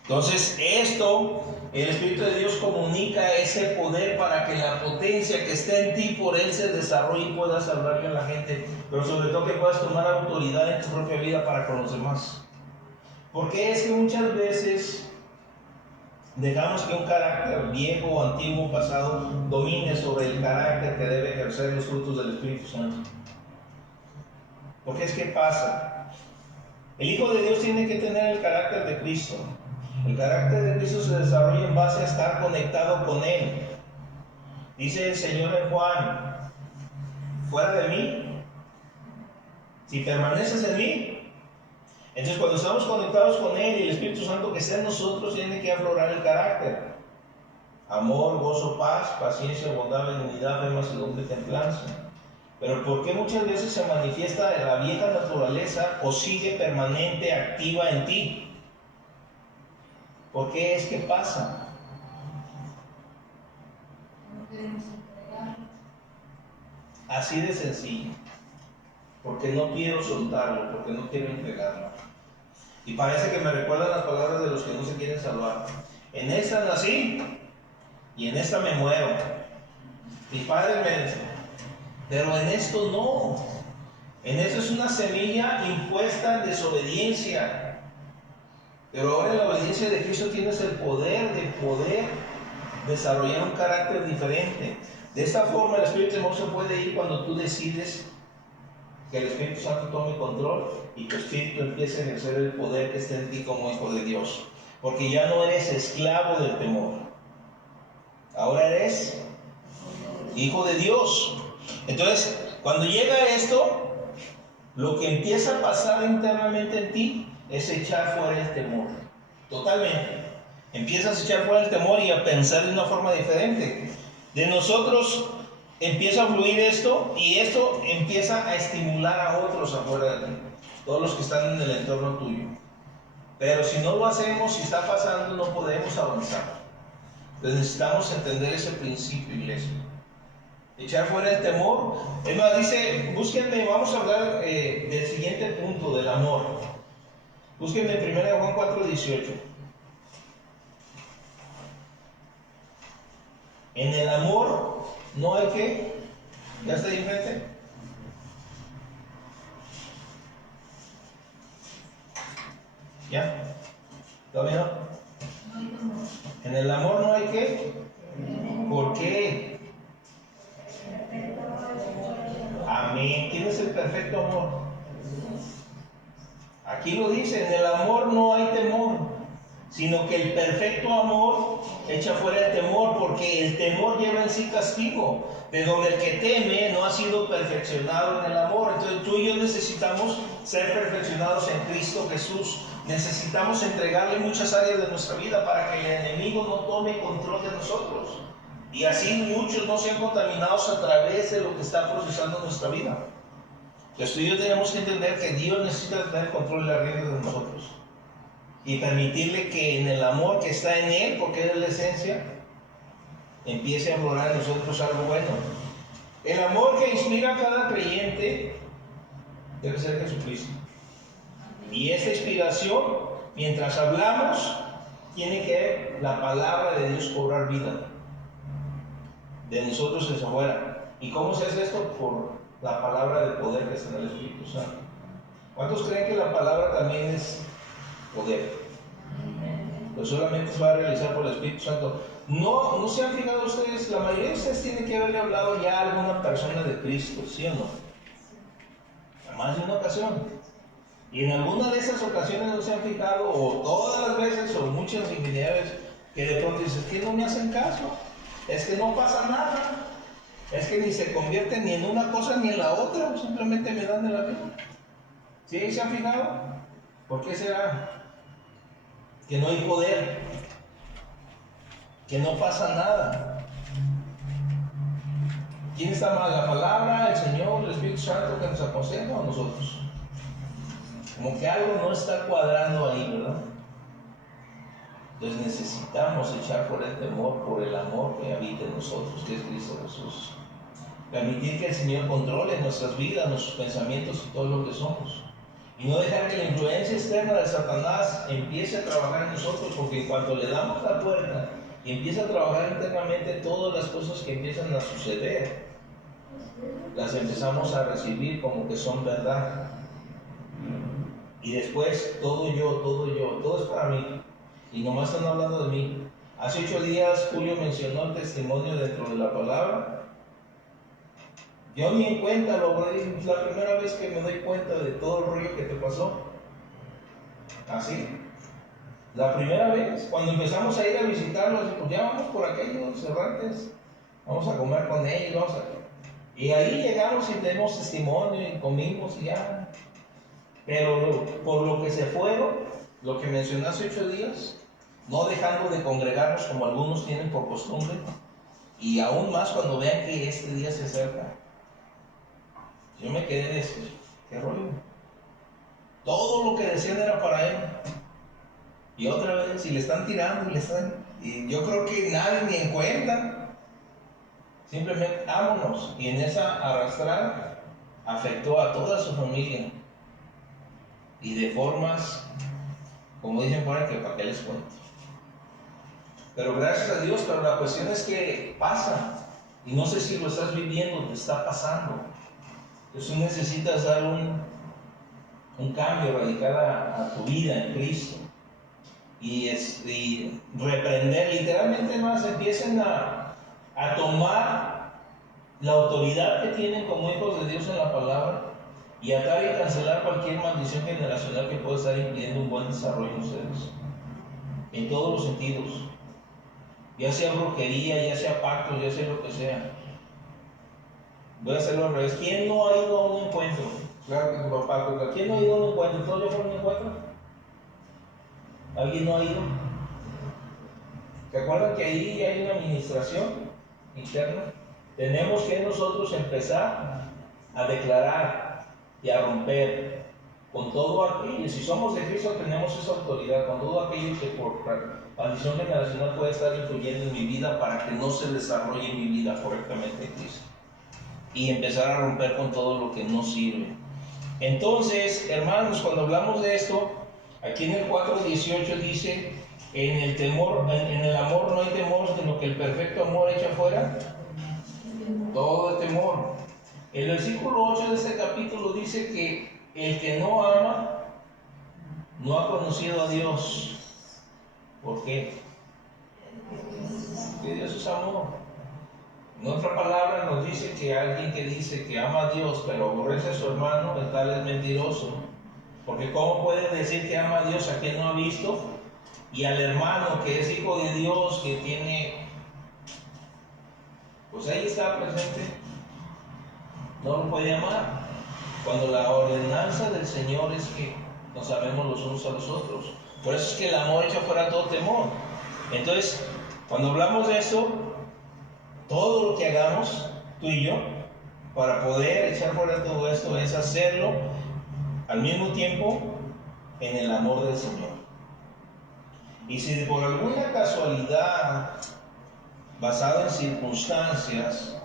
Entonces el Espíritu de Dios comunica ese poder para que la potencia que está en ti por Él se desarrolle y puedas hablarle a la gente, pero sobre todo que puedas tomar autoridad en tu propia vida para con los demás. Porque es que muchas veces dejamos que un carácter viejo o antiguo pasado domine sobre el carácter que debe ejercer los frutos del Espíritu Santo. Porque es que pasa, el Hijo de Dios tiene que tener el carácter de Cristo. El carácter de Cristo se desarrolla en base a estar conectado con Él. Dice el Señor en Juan, fuera de mí, si permaneces en mí. Entonces cuando estamos conectados con Él y el Espíritu Santo que está en nosotros, tiene que aflorar el carácter. Amor, gozo, paz, paciencia, bondad, benignidad, fe, mansedumbre y templanza. Pero ¿por qué muchas veces se manifiesta la vieja naturaleza o sigue permanente, activa en ti? ¿Por qué es que pasa? Así de sencillo. Porque no quiero soltarlo, porque no quiero entregarlo. Y parece que me recuerdan las palabras de los que no se quieren salvar. En esta nací y en esta me muero. Mi padre me dice, pero en esto no. En esto es una semilla impuesta en desobediencia. Pero ahora en la obediencia de Cristo tienes el poder de poder desarrollar un carácter diferente. De esta forma el Espíritu Hermoso puede ir cuando tú decides que el Espíritu Santo tome control y tu espíritu empiece a ejercer el poder que está en ti como hijo de Dios. Porque ya no eres esclavo del temor. Ahora eres hijo de Dios. Entonces, cuando llega esto, lo que empieza a pasar internamente en ti es echar fuera el temor. Totalmente. Empiezas a echar fuera el temor y a pensar de una forma diferente. De nosotros empieza a fluir esto y esto empieza a estimular a otros afuera de ti. Todos los que están en el entorno tuyo. Pero si no lo hacemos, si está pasando, no podemos avanzar. Entonces necesitamos entender ese principio, iglesia. Echar fuera el temor. Es más, dice, búsquenme, vamos a hablar del siguiente punto, del amor. Búsquenme en 1 Juan 4:18. En el amor no hay que, ¿ya está ahí enfrente? ¿Ya? ¿Todavía no? En el amor no hay que. ¿Por qué? Amén. ¿Quién es el perfecto amor? Aquí lo dice, en el amor no hay temor, sino que el perfecto amor echa fuera el temor, porque el temor lleva en sí castigo, de donde el que teme no ha sido perfeccionado en el amor. Entonces tú y yo necesitamos ser perfeccionados en Cristo Jesús. Necesitamos entregarle muchas áreas de nuestra vida para que el enemigo no tome control de nosotros. Y así muchos no sean contaminados a través de lo que está procesando nuestra vida. Entonces tú y yo tenemos que entender que Dios necesita tener control de las riendas de nosotros. Y permitirle que en el amor que está en Él, porque Él es la esencia, empiece a aflorar en nosotros algo bueno. El amor que inspira a cada creyente debe ser Jesucristo. Y esta inspiración, mientras hablamos, tiene que la palabra de Dios cobrar vida de nosotros hacia afuera. ¿Y cómo se hace esto? Por la palabra de poder que está en el Espíritu Santo. ¿Cuántos creen que la palabra también es poder? Pues solamente se va a realizar por el Espíritu Santo. No se han fijado ustedes, la mayoría de ustedes tienen que haberle hablado ya a alguna persona de Cristo, ¿sí o no? A más de una ocasión. Y en alguna de esas ocasiones no se han fijado, o todas las veces, o muchas infinidades, que de pronto dicen, que no me hacen caso, es que no pasa nada, es que ni se convierten ni en una cosa ni en la otra, simplemente me dan de la vida. ¿Sí se han fijado? ¿Por qué será? Que no hay poder, que no pasa nada. ¿Quién está mal? ¿La palabra, el Señor, el Espíritu Santo que nos aconseja o nosotros? Como que algo no está cuadrando ahí, ¿verdad? Entonces necesitamos echar fuera el temor por el amor que habita en nosotros, que es Cristo Jesús. Permitir que el Señor controle nuestras vidas, nuestros pensamientos y todo lo que somos. Y no dejar que la influencia externa de Satanás empiece a trabajar en nosotros, porque en cuanto le damos la puerta y empieza a trabajar internamente, todas las cosas que empiezan a suceder, las empezamos a recibir como que son verdad. Y después todo es para mí. Y nomás están hablando de mí. Hace 8 días Julio mencionó el testimonio dentro de la palabra. Yo ni en cuenta lo dije, es la primera vez que me doy cuenta de todo el rollo que te pasó. Así. La primera vez, cuando empezamos a ir a visitarlos, pues ya vamos por aquellos errantes, vamos a comer con ellos, y ahí llegamos y tenemos testimonio y comimos y ya. Pero por lo que se fueron, lo que mencioné hace 8 días, no dejando de congregarnos como algunos tienen por costumbre, y aún más cuando vean que este día se acerca. Yo me quedé de decir, qué rollo. Todo lo que decían era para él. Y otra vez, y le están tirando, y yo creo que nadie ni en cuenta. Simplemente vámonos. Y en esa arrastrada afectó a toda su familia. Y de formas, como dicen por ahí, que para qué les cuento. Pero gracias a Dios, pero la cuestión es que pasa. Y no sé si lo estás viviendo, te está pasando. Entonces necesitas dar un cambio radical a tu vida en Cristo. Y reprender, literalmente más, empiecen a tomar la autoridad que tienen como hijos de Dios en la palabra y atar y cancelar cualquier maldición generacional que pueda estar impidiendo un buen desarrollo en ustedes, en todos los sentidos, ya sea brujería, ya sea pactos, ya sea lo que sea. Voy a hacerlo al revés. ¿Quién no ha ido a un encuentro? Claro que tu papá, ¿quién no ha ido a un encuentro? ¿Todos ya fueron a un encuentro? ¿Alguien no ha ido? ¿Se acuerdan que ahí hay una administración interna? Tenemos que nosotros empezar a declarar y a romper con todo aquello. Si somos de Cristo, tenemos esa autoridad, con todo aquello que por maldición generacional puede estar influyendo en mi vida para que no se desarrolle mi vida correctamente en Cristo. Y empezar a romper con todo lo que no sirve. Entonces, hermanos, cuando hablamos de esto, aquí en el 4:18 dice: en el amor no hay temor, sino que el perfecto amor echa fuera todo el temor. El versículo 8 de este capítulo dice que el que no ama no ha conocido a Dios. ¿Por qué? Porque Dios es amor. En otra palabra nos dice que alguien que dice que ama a Dios pero aborrece a su hermano, el tal es mentiroso. Porque ¿cómo puede decir que ama a Dios a quien no ha visto? Y al hermano que es hijo de Dios, que tiene, pues ahí está presente, no lo puede amar. Cuando la ordenanza del Señor es que nos amemos los unos a los otros. Por eso es que el amor echa fuera todo temor. Entonces, cuando hablamos de eso, todo lo que hagamos, tú y yo, para poder echar fuera todo esto, es hacerlo al mismo tiempo en el amor del Señor. Y si por alguna casualidad, basado en circunstancias,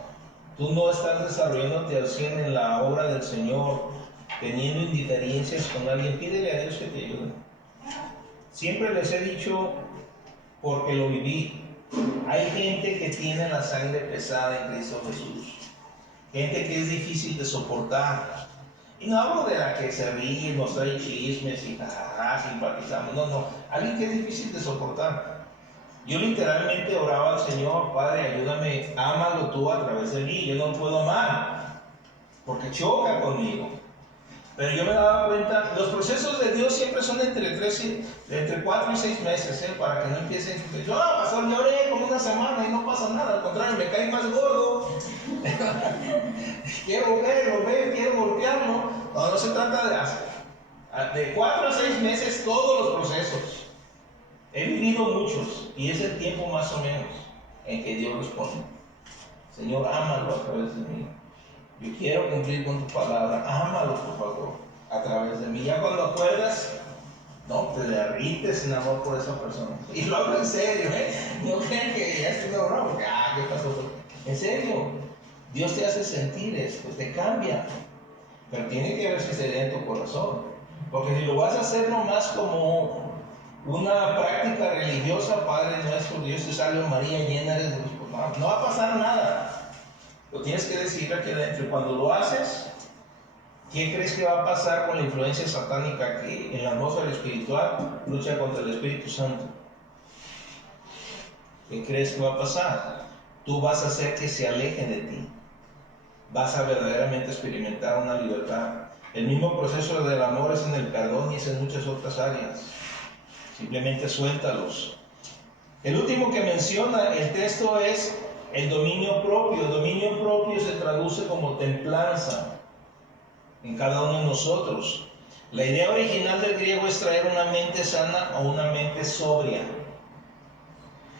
tú no estás desarrollándote al 100 en la obra del Señor, teniendo indiferencias con alguien, pídele a Dios que te ayude. Siempre les he dicho, porque lo viví, hay gente que tiene la sangre pesada en Cristo Jesús, gente que es difícil de soportar. Y no hablo de la que se ríe, nos trae chismes y simpatizamos, no, alguien que es difícil de soportar. Yo literalmente oraba al Señor: Padre, ayúdame, ámalo tú a través de mí. Yo no puedo amar, porque choca conmigo. Pero yo me daba cuenta, los procesos de Dios siempre son entre 4 y 6 meses, para que no empiecen. Yo, pastor, lloré como una semana y no pasa nada, al contrario, me cae más gordo. quiero golpearlo. No se trata de hacer. De 4 a 6 meses todos los procesos. He vivido muchos y es el tiempo más o menos en que Dios responde: Señor, ámalo a través de mí. Yo quiero cumplir con tu palabra, ámalo por favor a través de mí. Ya cuando acuerdas, no, te derrites en amor por esa persona. Y lo hablo en serio, no crean que ya estoy bravo, porque ¿qué pasó? En serio, Dios te hace sentir esto, te cambia. Pero tiene que haber sinceridad en tu corazón. Porque si lo vas a hacer nomás como una práctica religiosa, Padre nuestro, Dios te salve María, llena eres de Dios, no va a pasar nada. Lo tienes que decir aquí adentro. Cuando lo haces, ¿qué crees que va a pasar con la influencia satánica que en la atmósfera espiritual lucha contra el Espíritu Santo? ¿Qué crees que va a pasar? Tú vas a hacer que se alejen de ti. Vas a verdaderamente experimentar una libertad. El mismo proceso del amor es en el perdón y es en muchas otras áreas. Simplemente suéltalos. El último que menciona el texto es el dominio propio. El dominio propio se traduce como templanza en cada uno de nosotros. La idea original del griego es traer una mente sana o una mente sobria.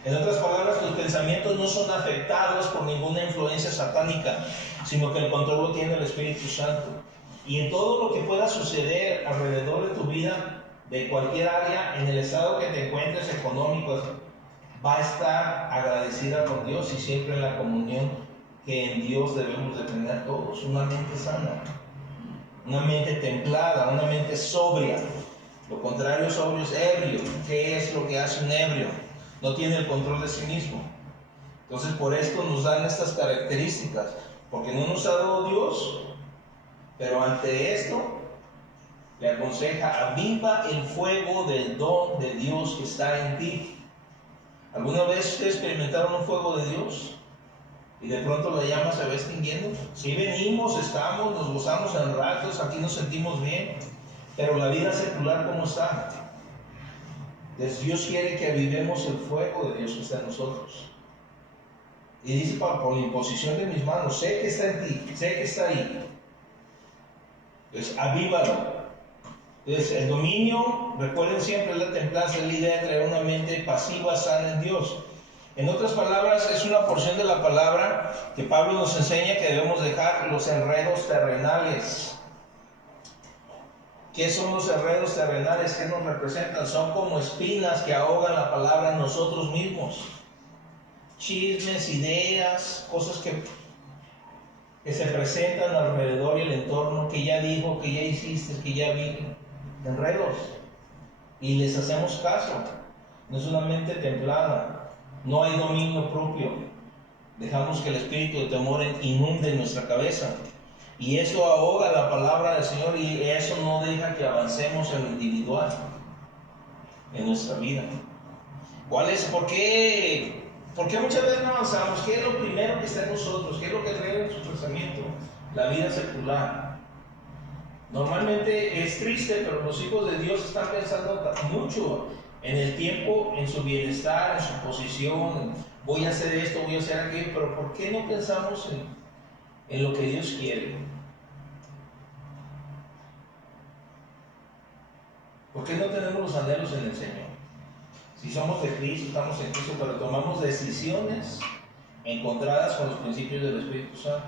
En otras palabras, tus pensamientos no son afectados por ninguna influencia satánica, sino que el control lo tiene el Espíritu Santo. Y en todo lo que pueda suceder alrededor de tu vida, de cualquier área, en el estado que te encuentres económico, va a estar agradecida con Dios y siempre en la comunión que en Dios debemos de tener todos. Una mente sana, una mente templada, una mente sobria. Lo contrario sobrio es ebrio. ¿Qué es lo que hace un ebrio? no tiene el control de sí mismo. Entonces por esto nos dan estas características, porque no nos ha dado Dios, pero ante esto le aconseja: aviva el fuego del don de Dios que está en ti. ¿Alguna vez ustedes experimentaron un fuego de Dios y de pronto la llama se va extinguiendo? Sí, venimos, estamos, nos gozamos en ratos, aquí nos sentimos bien, pero la vida secular, ¿cómo está? Entonces Dios quiere que avivemos el fuego de Dios que está en nosotros. Y dice: por la imposición de mis manos, sé que está en ti, sé que está ahí. Entonces avívalo. Entonces el dominio, recuerden siempre, es la templanza, es la idea de traer una mente pasiva, sana en Dios. En otras palabras, es una porción de la palabra que Pablo nos enseña que debemos dejar los enredos terrenales. ¿Qué son los enredos terrenales? ¿Qué nos representan? Son como espinas que ahogan la palabra en nosotros mismos. Chismes, ideas, cosas que se presentan alrededor y el entorno, que ya dijo, que ya hiciste, que ya vi. Enredos. Y les hacemos caso. No es una mente templada. No hay dominio propio. Dejamos que el espíritu de temor inunde nuestra cabeza. Y eso ahoga la palabra del Señor, y eso no deja que avancemos en lo individual, en nuestra vida. ¿Por qué muchas veces no avanzamos? ¿Qué es lo primero que está en nosotros? ¿Qué es lo que trae en su pensamiento? La vida secular. Normalmente es triste, pero los hijos de Dios están pensando mucho en el tiempo, en su bienestar, en su posición. Voy a hacer esto, voy a hacer aquello, pero ¿por qué no pensamos en lo que Dios quiere? ¿Por qué no tenemos los anhelos en el Señor? Si somos de Cristo, estamos en Cristo, pero tomamos decisiones encontradas con los principios del Espíritu Santo.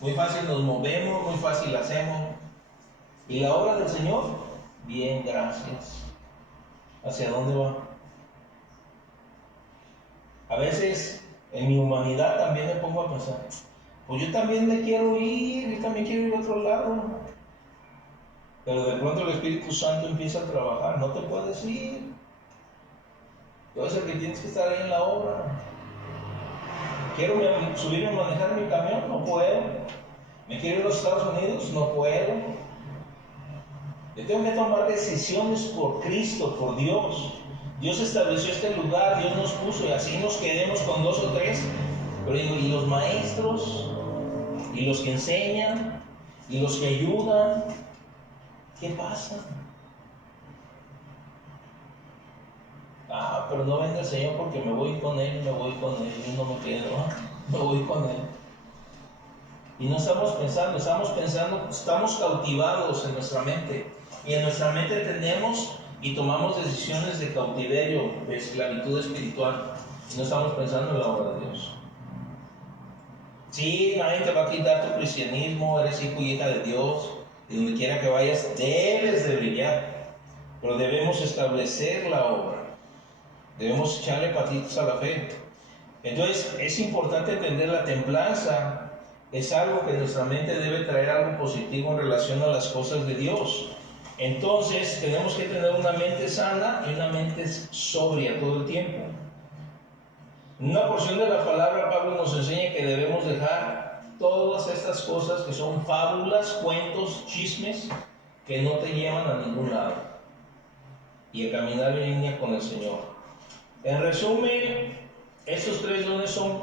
Muy fácil nos movemos, muy fácil hacemos. ¿Y la obra del Señor? Bien, gracias. ¿Hacia dónde va? A veces en mi humanidad también me pongo a pensar: pues yo también me quiero ir, yo también quiero ir a otro lado. Pero de pronto el Espíritu Santo empieza a trabajar: no te puedes ir. Tú eres el que tienes que estar ahí en la obra. Quiero subirme a manejar mi camión, no puedo. Me quiero ir a los Estados Unidos, no puedo. Yo tengo que tomar decisiones por Cristo, por Dios. Dios estableció este lugar, Dios nos puso, y así nos quedemos con 2 o 3. Pero digo, ¿y los maestros? ¿Y los que enseñan? ¿Y los que ayudan? ¿Qué pasa? Pero no venga el Señor porque me voy con Él, yo no me quedo, me voy con Él. Y no estamos pensando, estamos cautivados en nuestra mente. Y en nuestra mente tenemos y tomamos decisiones de cautiverio, de esclavitud espiritual. Y no estamos pensando en la obra de Dios. Sí, nadie te va a quitar tu cristianismo, eres hijo y hija de Dios. Y donde quiera que vayas, debes de brillar. Pero debemos establecer la obra. Debemos echarle patitas a la fe. Entonces, es importante entender la templanza. Es algo que nuestra mente debe traer algo positivo en relación a las cosas de Dios. Entonces, tenemos que tener una mente sana y una mente sobria todo el tiempo. En una porción de la palabra, Pablo nos enseña que debemos dejar todas estas cosas que son fábulas, cuentos, chismes, que no te llevan a ningún lado, y a caminar en línea con el Señor. En resumen, estos 3 dones son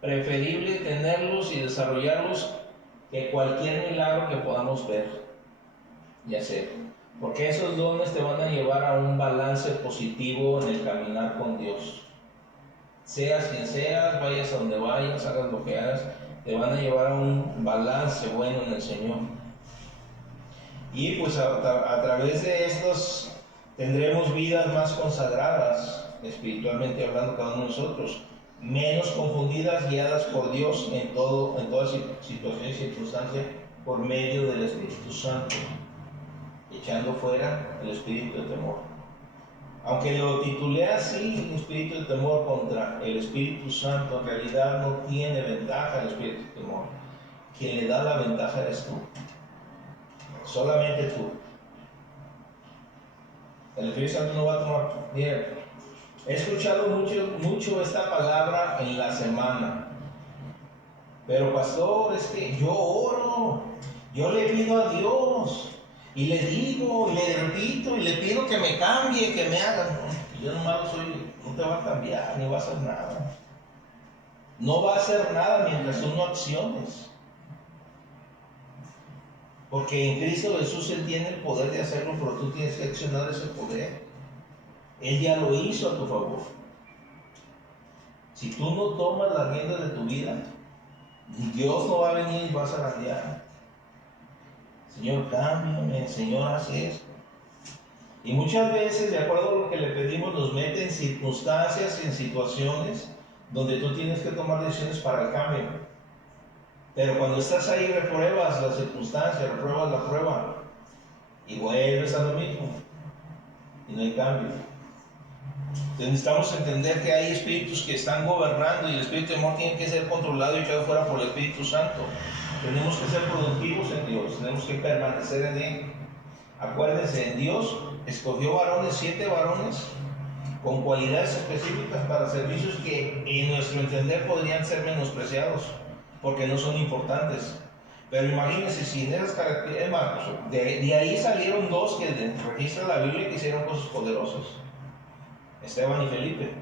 preferibles tenerlos y desarrollarlos que cualquier milagro que podamos ver y hacer, porque esos dones te van a llevar a un balance positivo en el caminar con Dios. Seas quien seas, vayas a donde vayas, hagas lo que hagas, te van a llevar a un balance bueno en el Señor. Y pues a través de estos tendremos vidas más consagradas, espiritualmente hablando, cada uno de nosotros, menos confundidas, guiadas por Dios en toda situación y circunstancia, por medio del Espíritu Santo, echando fuera el espíritu de temor. Aunque lo titulé así, el espíritu de temor contra el Espíritu Santo, en realidad no tiene ventaja el espíritu de temor. Quien le da la ventaja eres tú, solamente tú. El Espíritu Santo no va a tomar, mira, He escuchado mucho esta palabra en la semana. Pero pastor, es que yo oro, yo le pido a Dios, y le digo, y le repito, y le pido que me cambie, que me haga. Yo nomás no te va a cambiar, ni va a hacer nada. No va a hacer nada mientras tú no acciones. Porque en Cristo Jesús Él tiene el poder de hacerlo, pero tú tienes que accionar ese poder. Él ya lo hizo a tu favor. Si tú no tomas las riendas de tu vida, Dios no va a venir y vas a cambiar. Señor, cámbiame, Señor, haz esto. Y muchas veces, de acuerdo a lo que le pedimos, nos mete en circunstancias, en situaciones donde tú tienes que tomar decisiones para el cambio. Pero cuando estás ahí, repruebas la circunstancia, repruebas la prueba y vuelves a lo mismo y no hay cambio. Entonces necesitamos entender que hay espíritus que están gobernando y el espíritu de amor tiene que ser controlado y echado fuera por el Espíritu Santo. Tenemos que ser productivos en Dios, tenemos que permanecer en Él. Acuérdense, en Dios escogió varones, 7 varones con cualidades específicas para servicios que en nuestro entender podrían ser menospreciados porque no son importantes. Pero imagínense si en esas características, de ahí salieron 2 que registra la Biblia que hicieron cosas poderosas: Esteban y Felipe.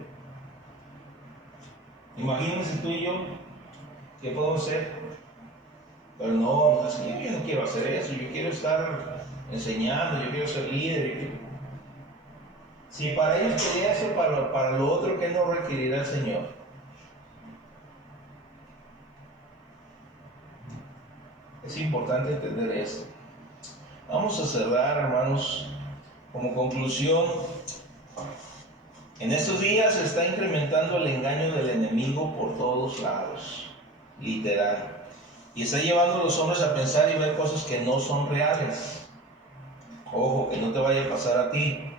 Imagínense tú y yo, ¿qué podemos hacer? Pero no, así yo no quiero hacer eso, yo quiero estar enseñando, yo quiero ser líder. Si para ellos podía eso, para lo otro, ¿qué no requerirá el Señor? Es importante entender esto. Vamos a cerrar, hermanos, como conclusión. En estos días se está incrementando el engaño del enemigo por todos lados, literal. Y está llevando a los hombres a pensar y ver cosas que no son reales. Ojo, que no te vaya a pasar a ti.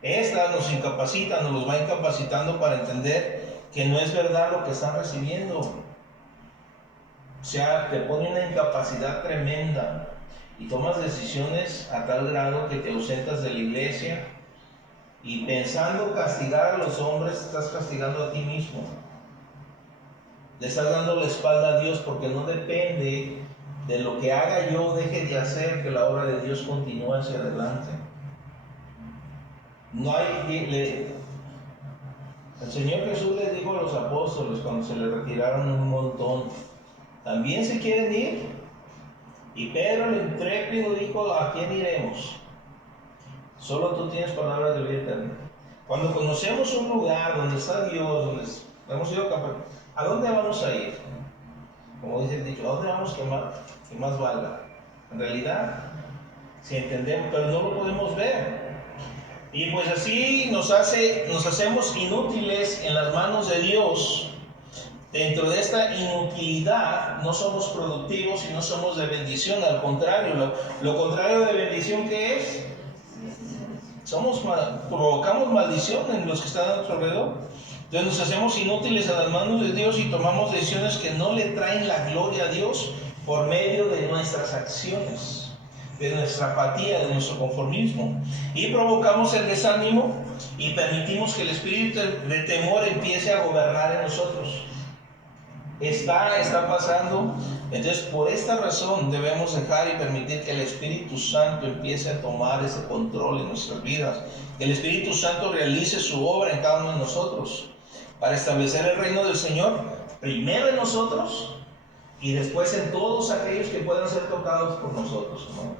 Esta nos incapacita, nos los va incapacitando para entender que no es verdad lo que están recibiendo. O sea, te pone una incapacidad tremenda y tomas decisiones a tal grado que te ausentas de la iglesia y pensando castigar a los hombres, estás castigando a ti mismo. Le estás dando la espalda a Dios porque no depende de lo que haga yo, deje de hacer, que la obra de Dios continúe hacia adelante. No hay... El Señor Jesús le dijo a los apóstoles cuando se le retiraron un montón: ¿también se quieren ir? Y Pedro, el intrépido, dijo: ¿a quién iremos? Solo tú tienes palabras de vida eterna. Cuando conocemos un lugar donde está Dios, donde hemos ido ¿a dónde vamos a ir? Como dice el dicho, ¿a dónde vamos que más valga? En realidad, si entendemos, pero no lo podemos ver. Y pues así nos hacemos inútiles en las manos de Dios. Dentro de esta inutilidad no somos productivos y no somos de bendición. Al contrario, lo contrario de bendición, ¿qué es? Provocamos maldición en los que están a nuestro alrededor. Entonces nos hacemos inútiles a las manos de Dios y tomamos decisiones que no le traen la gloria a Dios por medio de nuestras acciones, de nuestra apatía, de nuestro conformismo. Y provocamos el desánimo y permitimos que el espíritu de temor empiece a gobernar en nosotros. Está pasando. Entonces, por esta razón debemos dejar y permitir que el Espíritu Santo empiece a tomar ese control en nuestras vidas. Que el Espíritu Santo realice su obra en cada uno de nosotros para establecer el reino del Señor, primero en nosotros y después en todos aquellos que puedan ser tocados por nosotros, hermanos,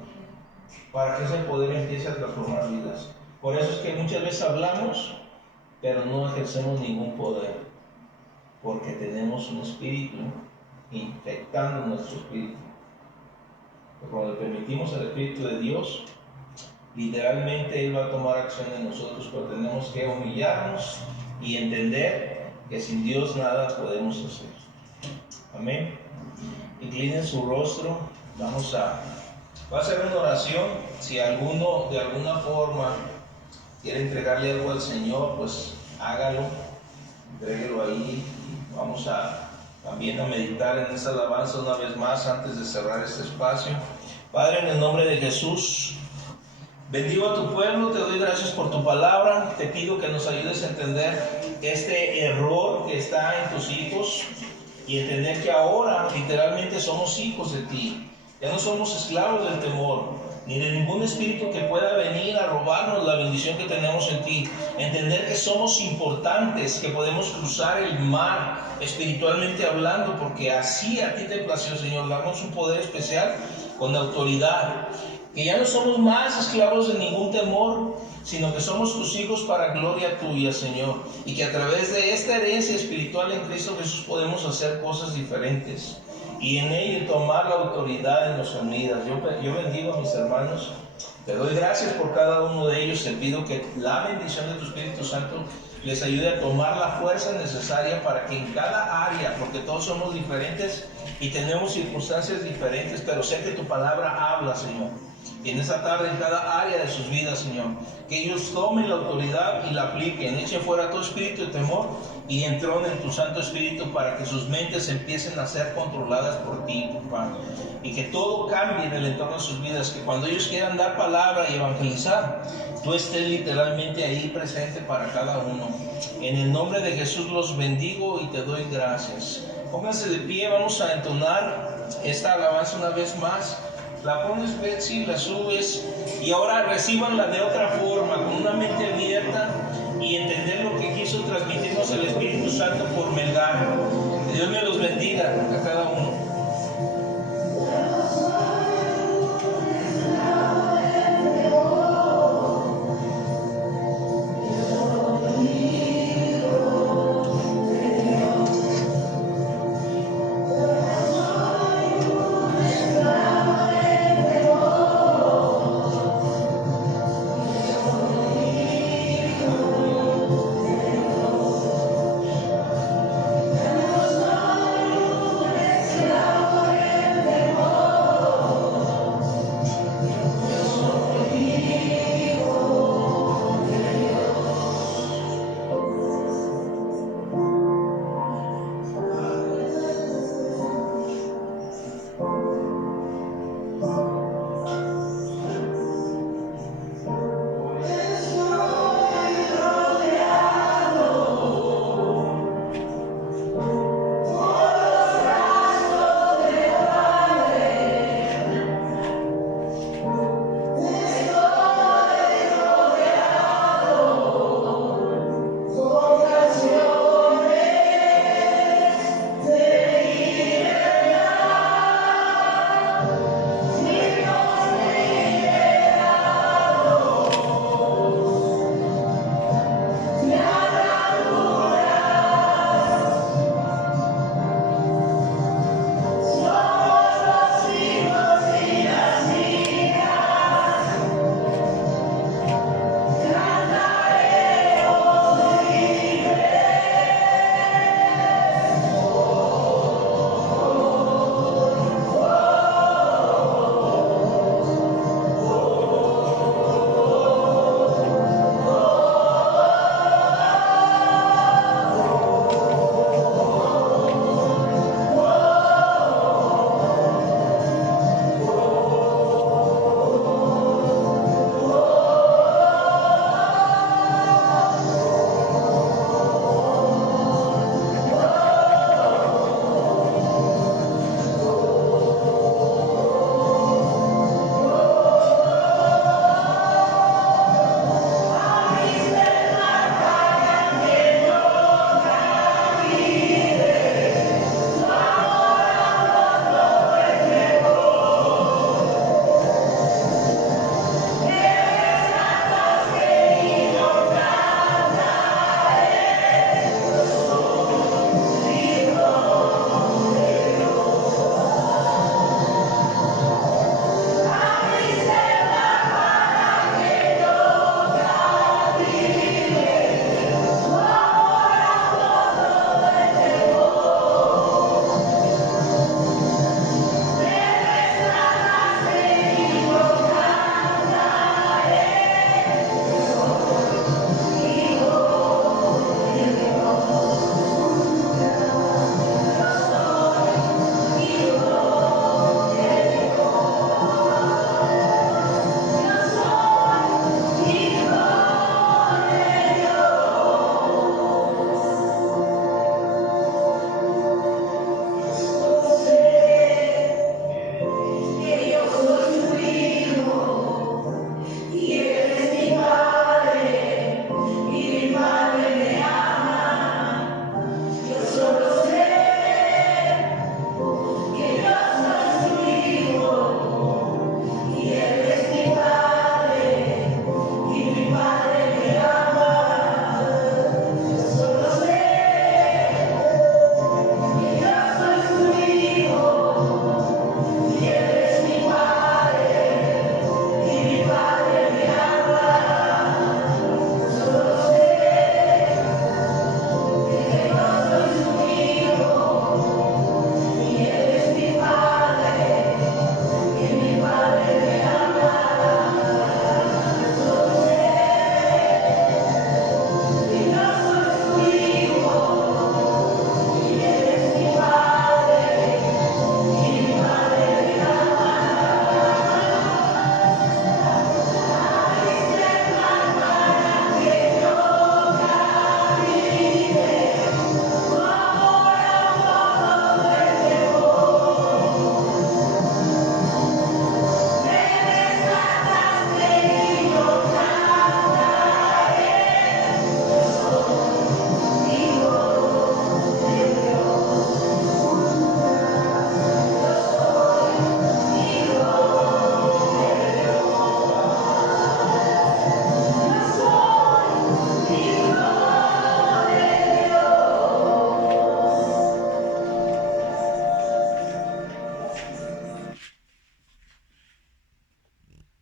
para que ese poder empiece a transformar vidas. Por eso es que muchas veces hablamos, pero no ejercemos ningún poder, porque tenemos un espíritu infectando nuestro espíritu. Pero cuando le permitimos al Espíritu de Dios, literalmente Él va a tomar acción en nosotros, pero tenemos que humillarnos y entender que sin Dios nada podemos hacer. Amén. Inclinen su rostro. Va a hacer una oración. Si alguno de alguna forma quiere entregarle algo al Señor, pues hágalo, entréguelo ahí. Vamos también a meditar en esta alabanza una vez más antes de cerrar este espacio. Padre, en el nombre de Jesús, Bendigo a tu pueblo, te doy gracias por tu palabra, te pido que nos ayudes a entender este error que está en tus hijos y entender que ahora literalmente somos hijos de ti. Ya no somos esclavos del temor, ni de ningún espíritu que pueda venir a robarnos la bendición que tenemos en ti. Entender que somos importantes, que podemos cruzar el mar espiritualmente hablando, porque así a ti te plació, Señor, darnos un poder especial con autoridad. Que ya no somos más esclavos de ningún temor, sino que somos tus hijos para gloria tuya, Señor. Y que a través de esta herencia espiritual en Cristo Jesús podemos hacer cosas diferentes. Y en ello tomar la autoridad en nuestras vidas. Yo bendigo a mis hermanos. Te doy gracias por cada uno de ellos. Te pido que la bendición de tu Espíritu Santo les ayude a tomar la fuerza necesaria para que en cada área, porque todos somos diferentes y tenemos circunstancias diferentes, pero sé que tu palabra habla, Señor. Y en esta tarde, en cada área de sus vidas, Señor, que ellos tomen la autoridad y la apliquen, echen fuera todo espíritu de temor y entronen tu Santo Espíritu para que sus mentes empiecen a ser controladas por ti, Padre. Y que todo cambie en el entorno de sus vidas, que cuando ellos quieran dar palabra y evangelizar, tú estés literalmente ahí presente para cada uno. En el nombre de Jesús los bendigo y te doy gracias. Pónganse de pie, vamos a entonar esta alabanza una vez más. La pones, Betsy, la subes y ahora recíbanla de otra forma, con una mente abierta y entender lo que quiso transmitirnos el Espíritu Santo por Melgar. Que Dios me los bendiga a cada uno.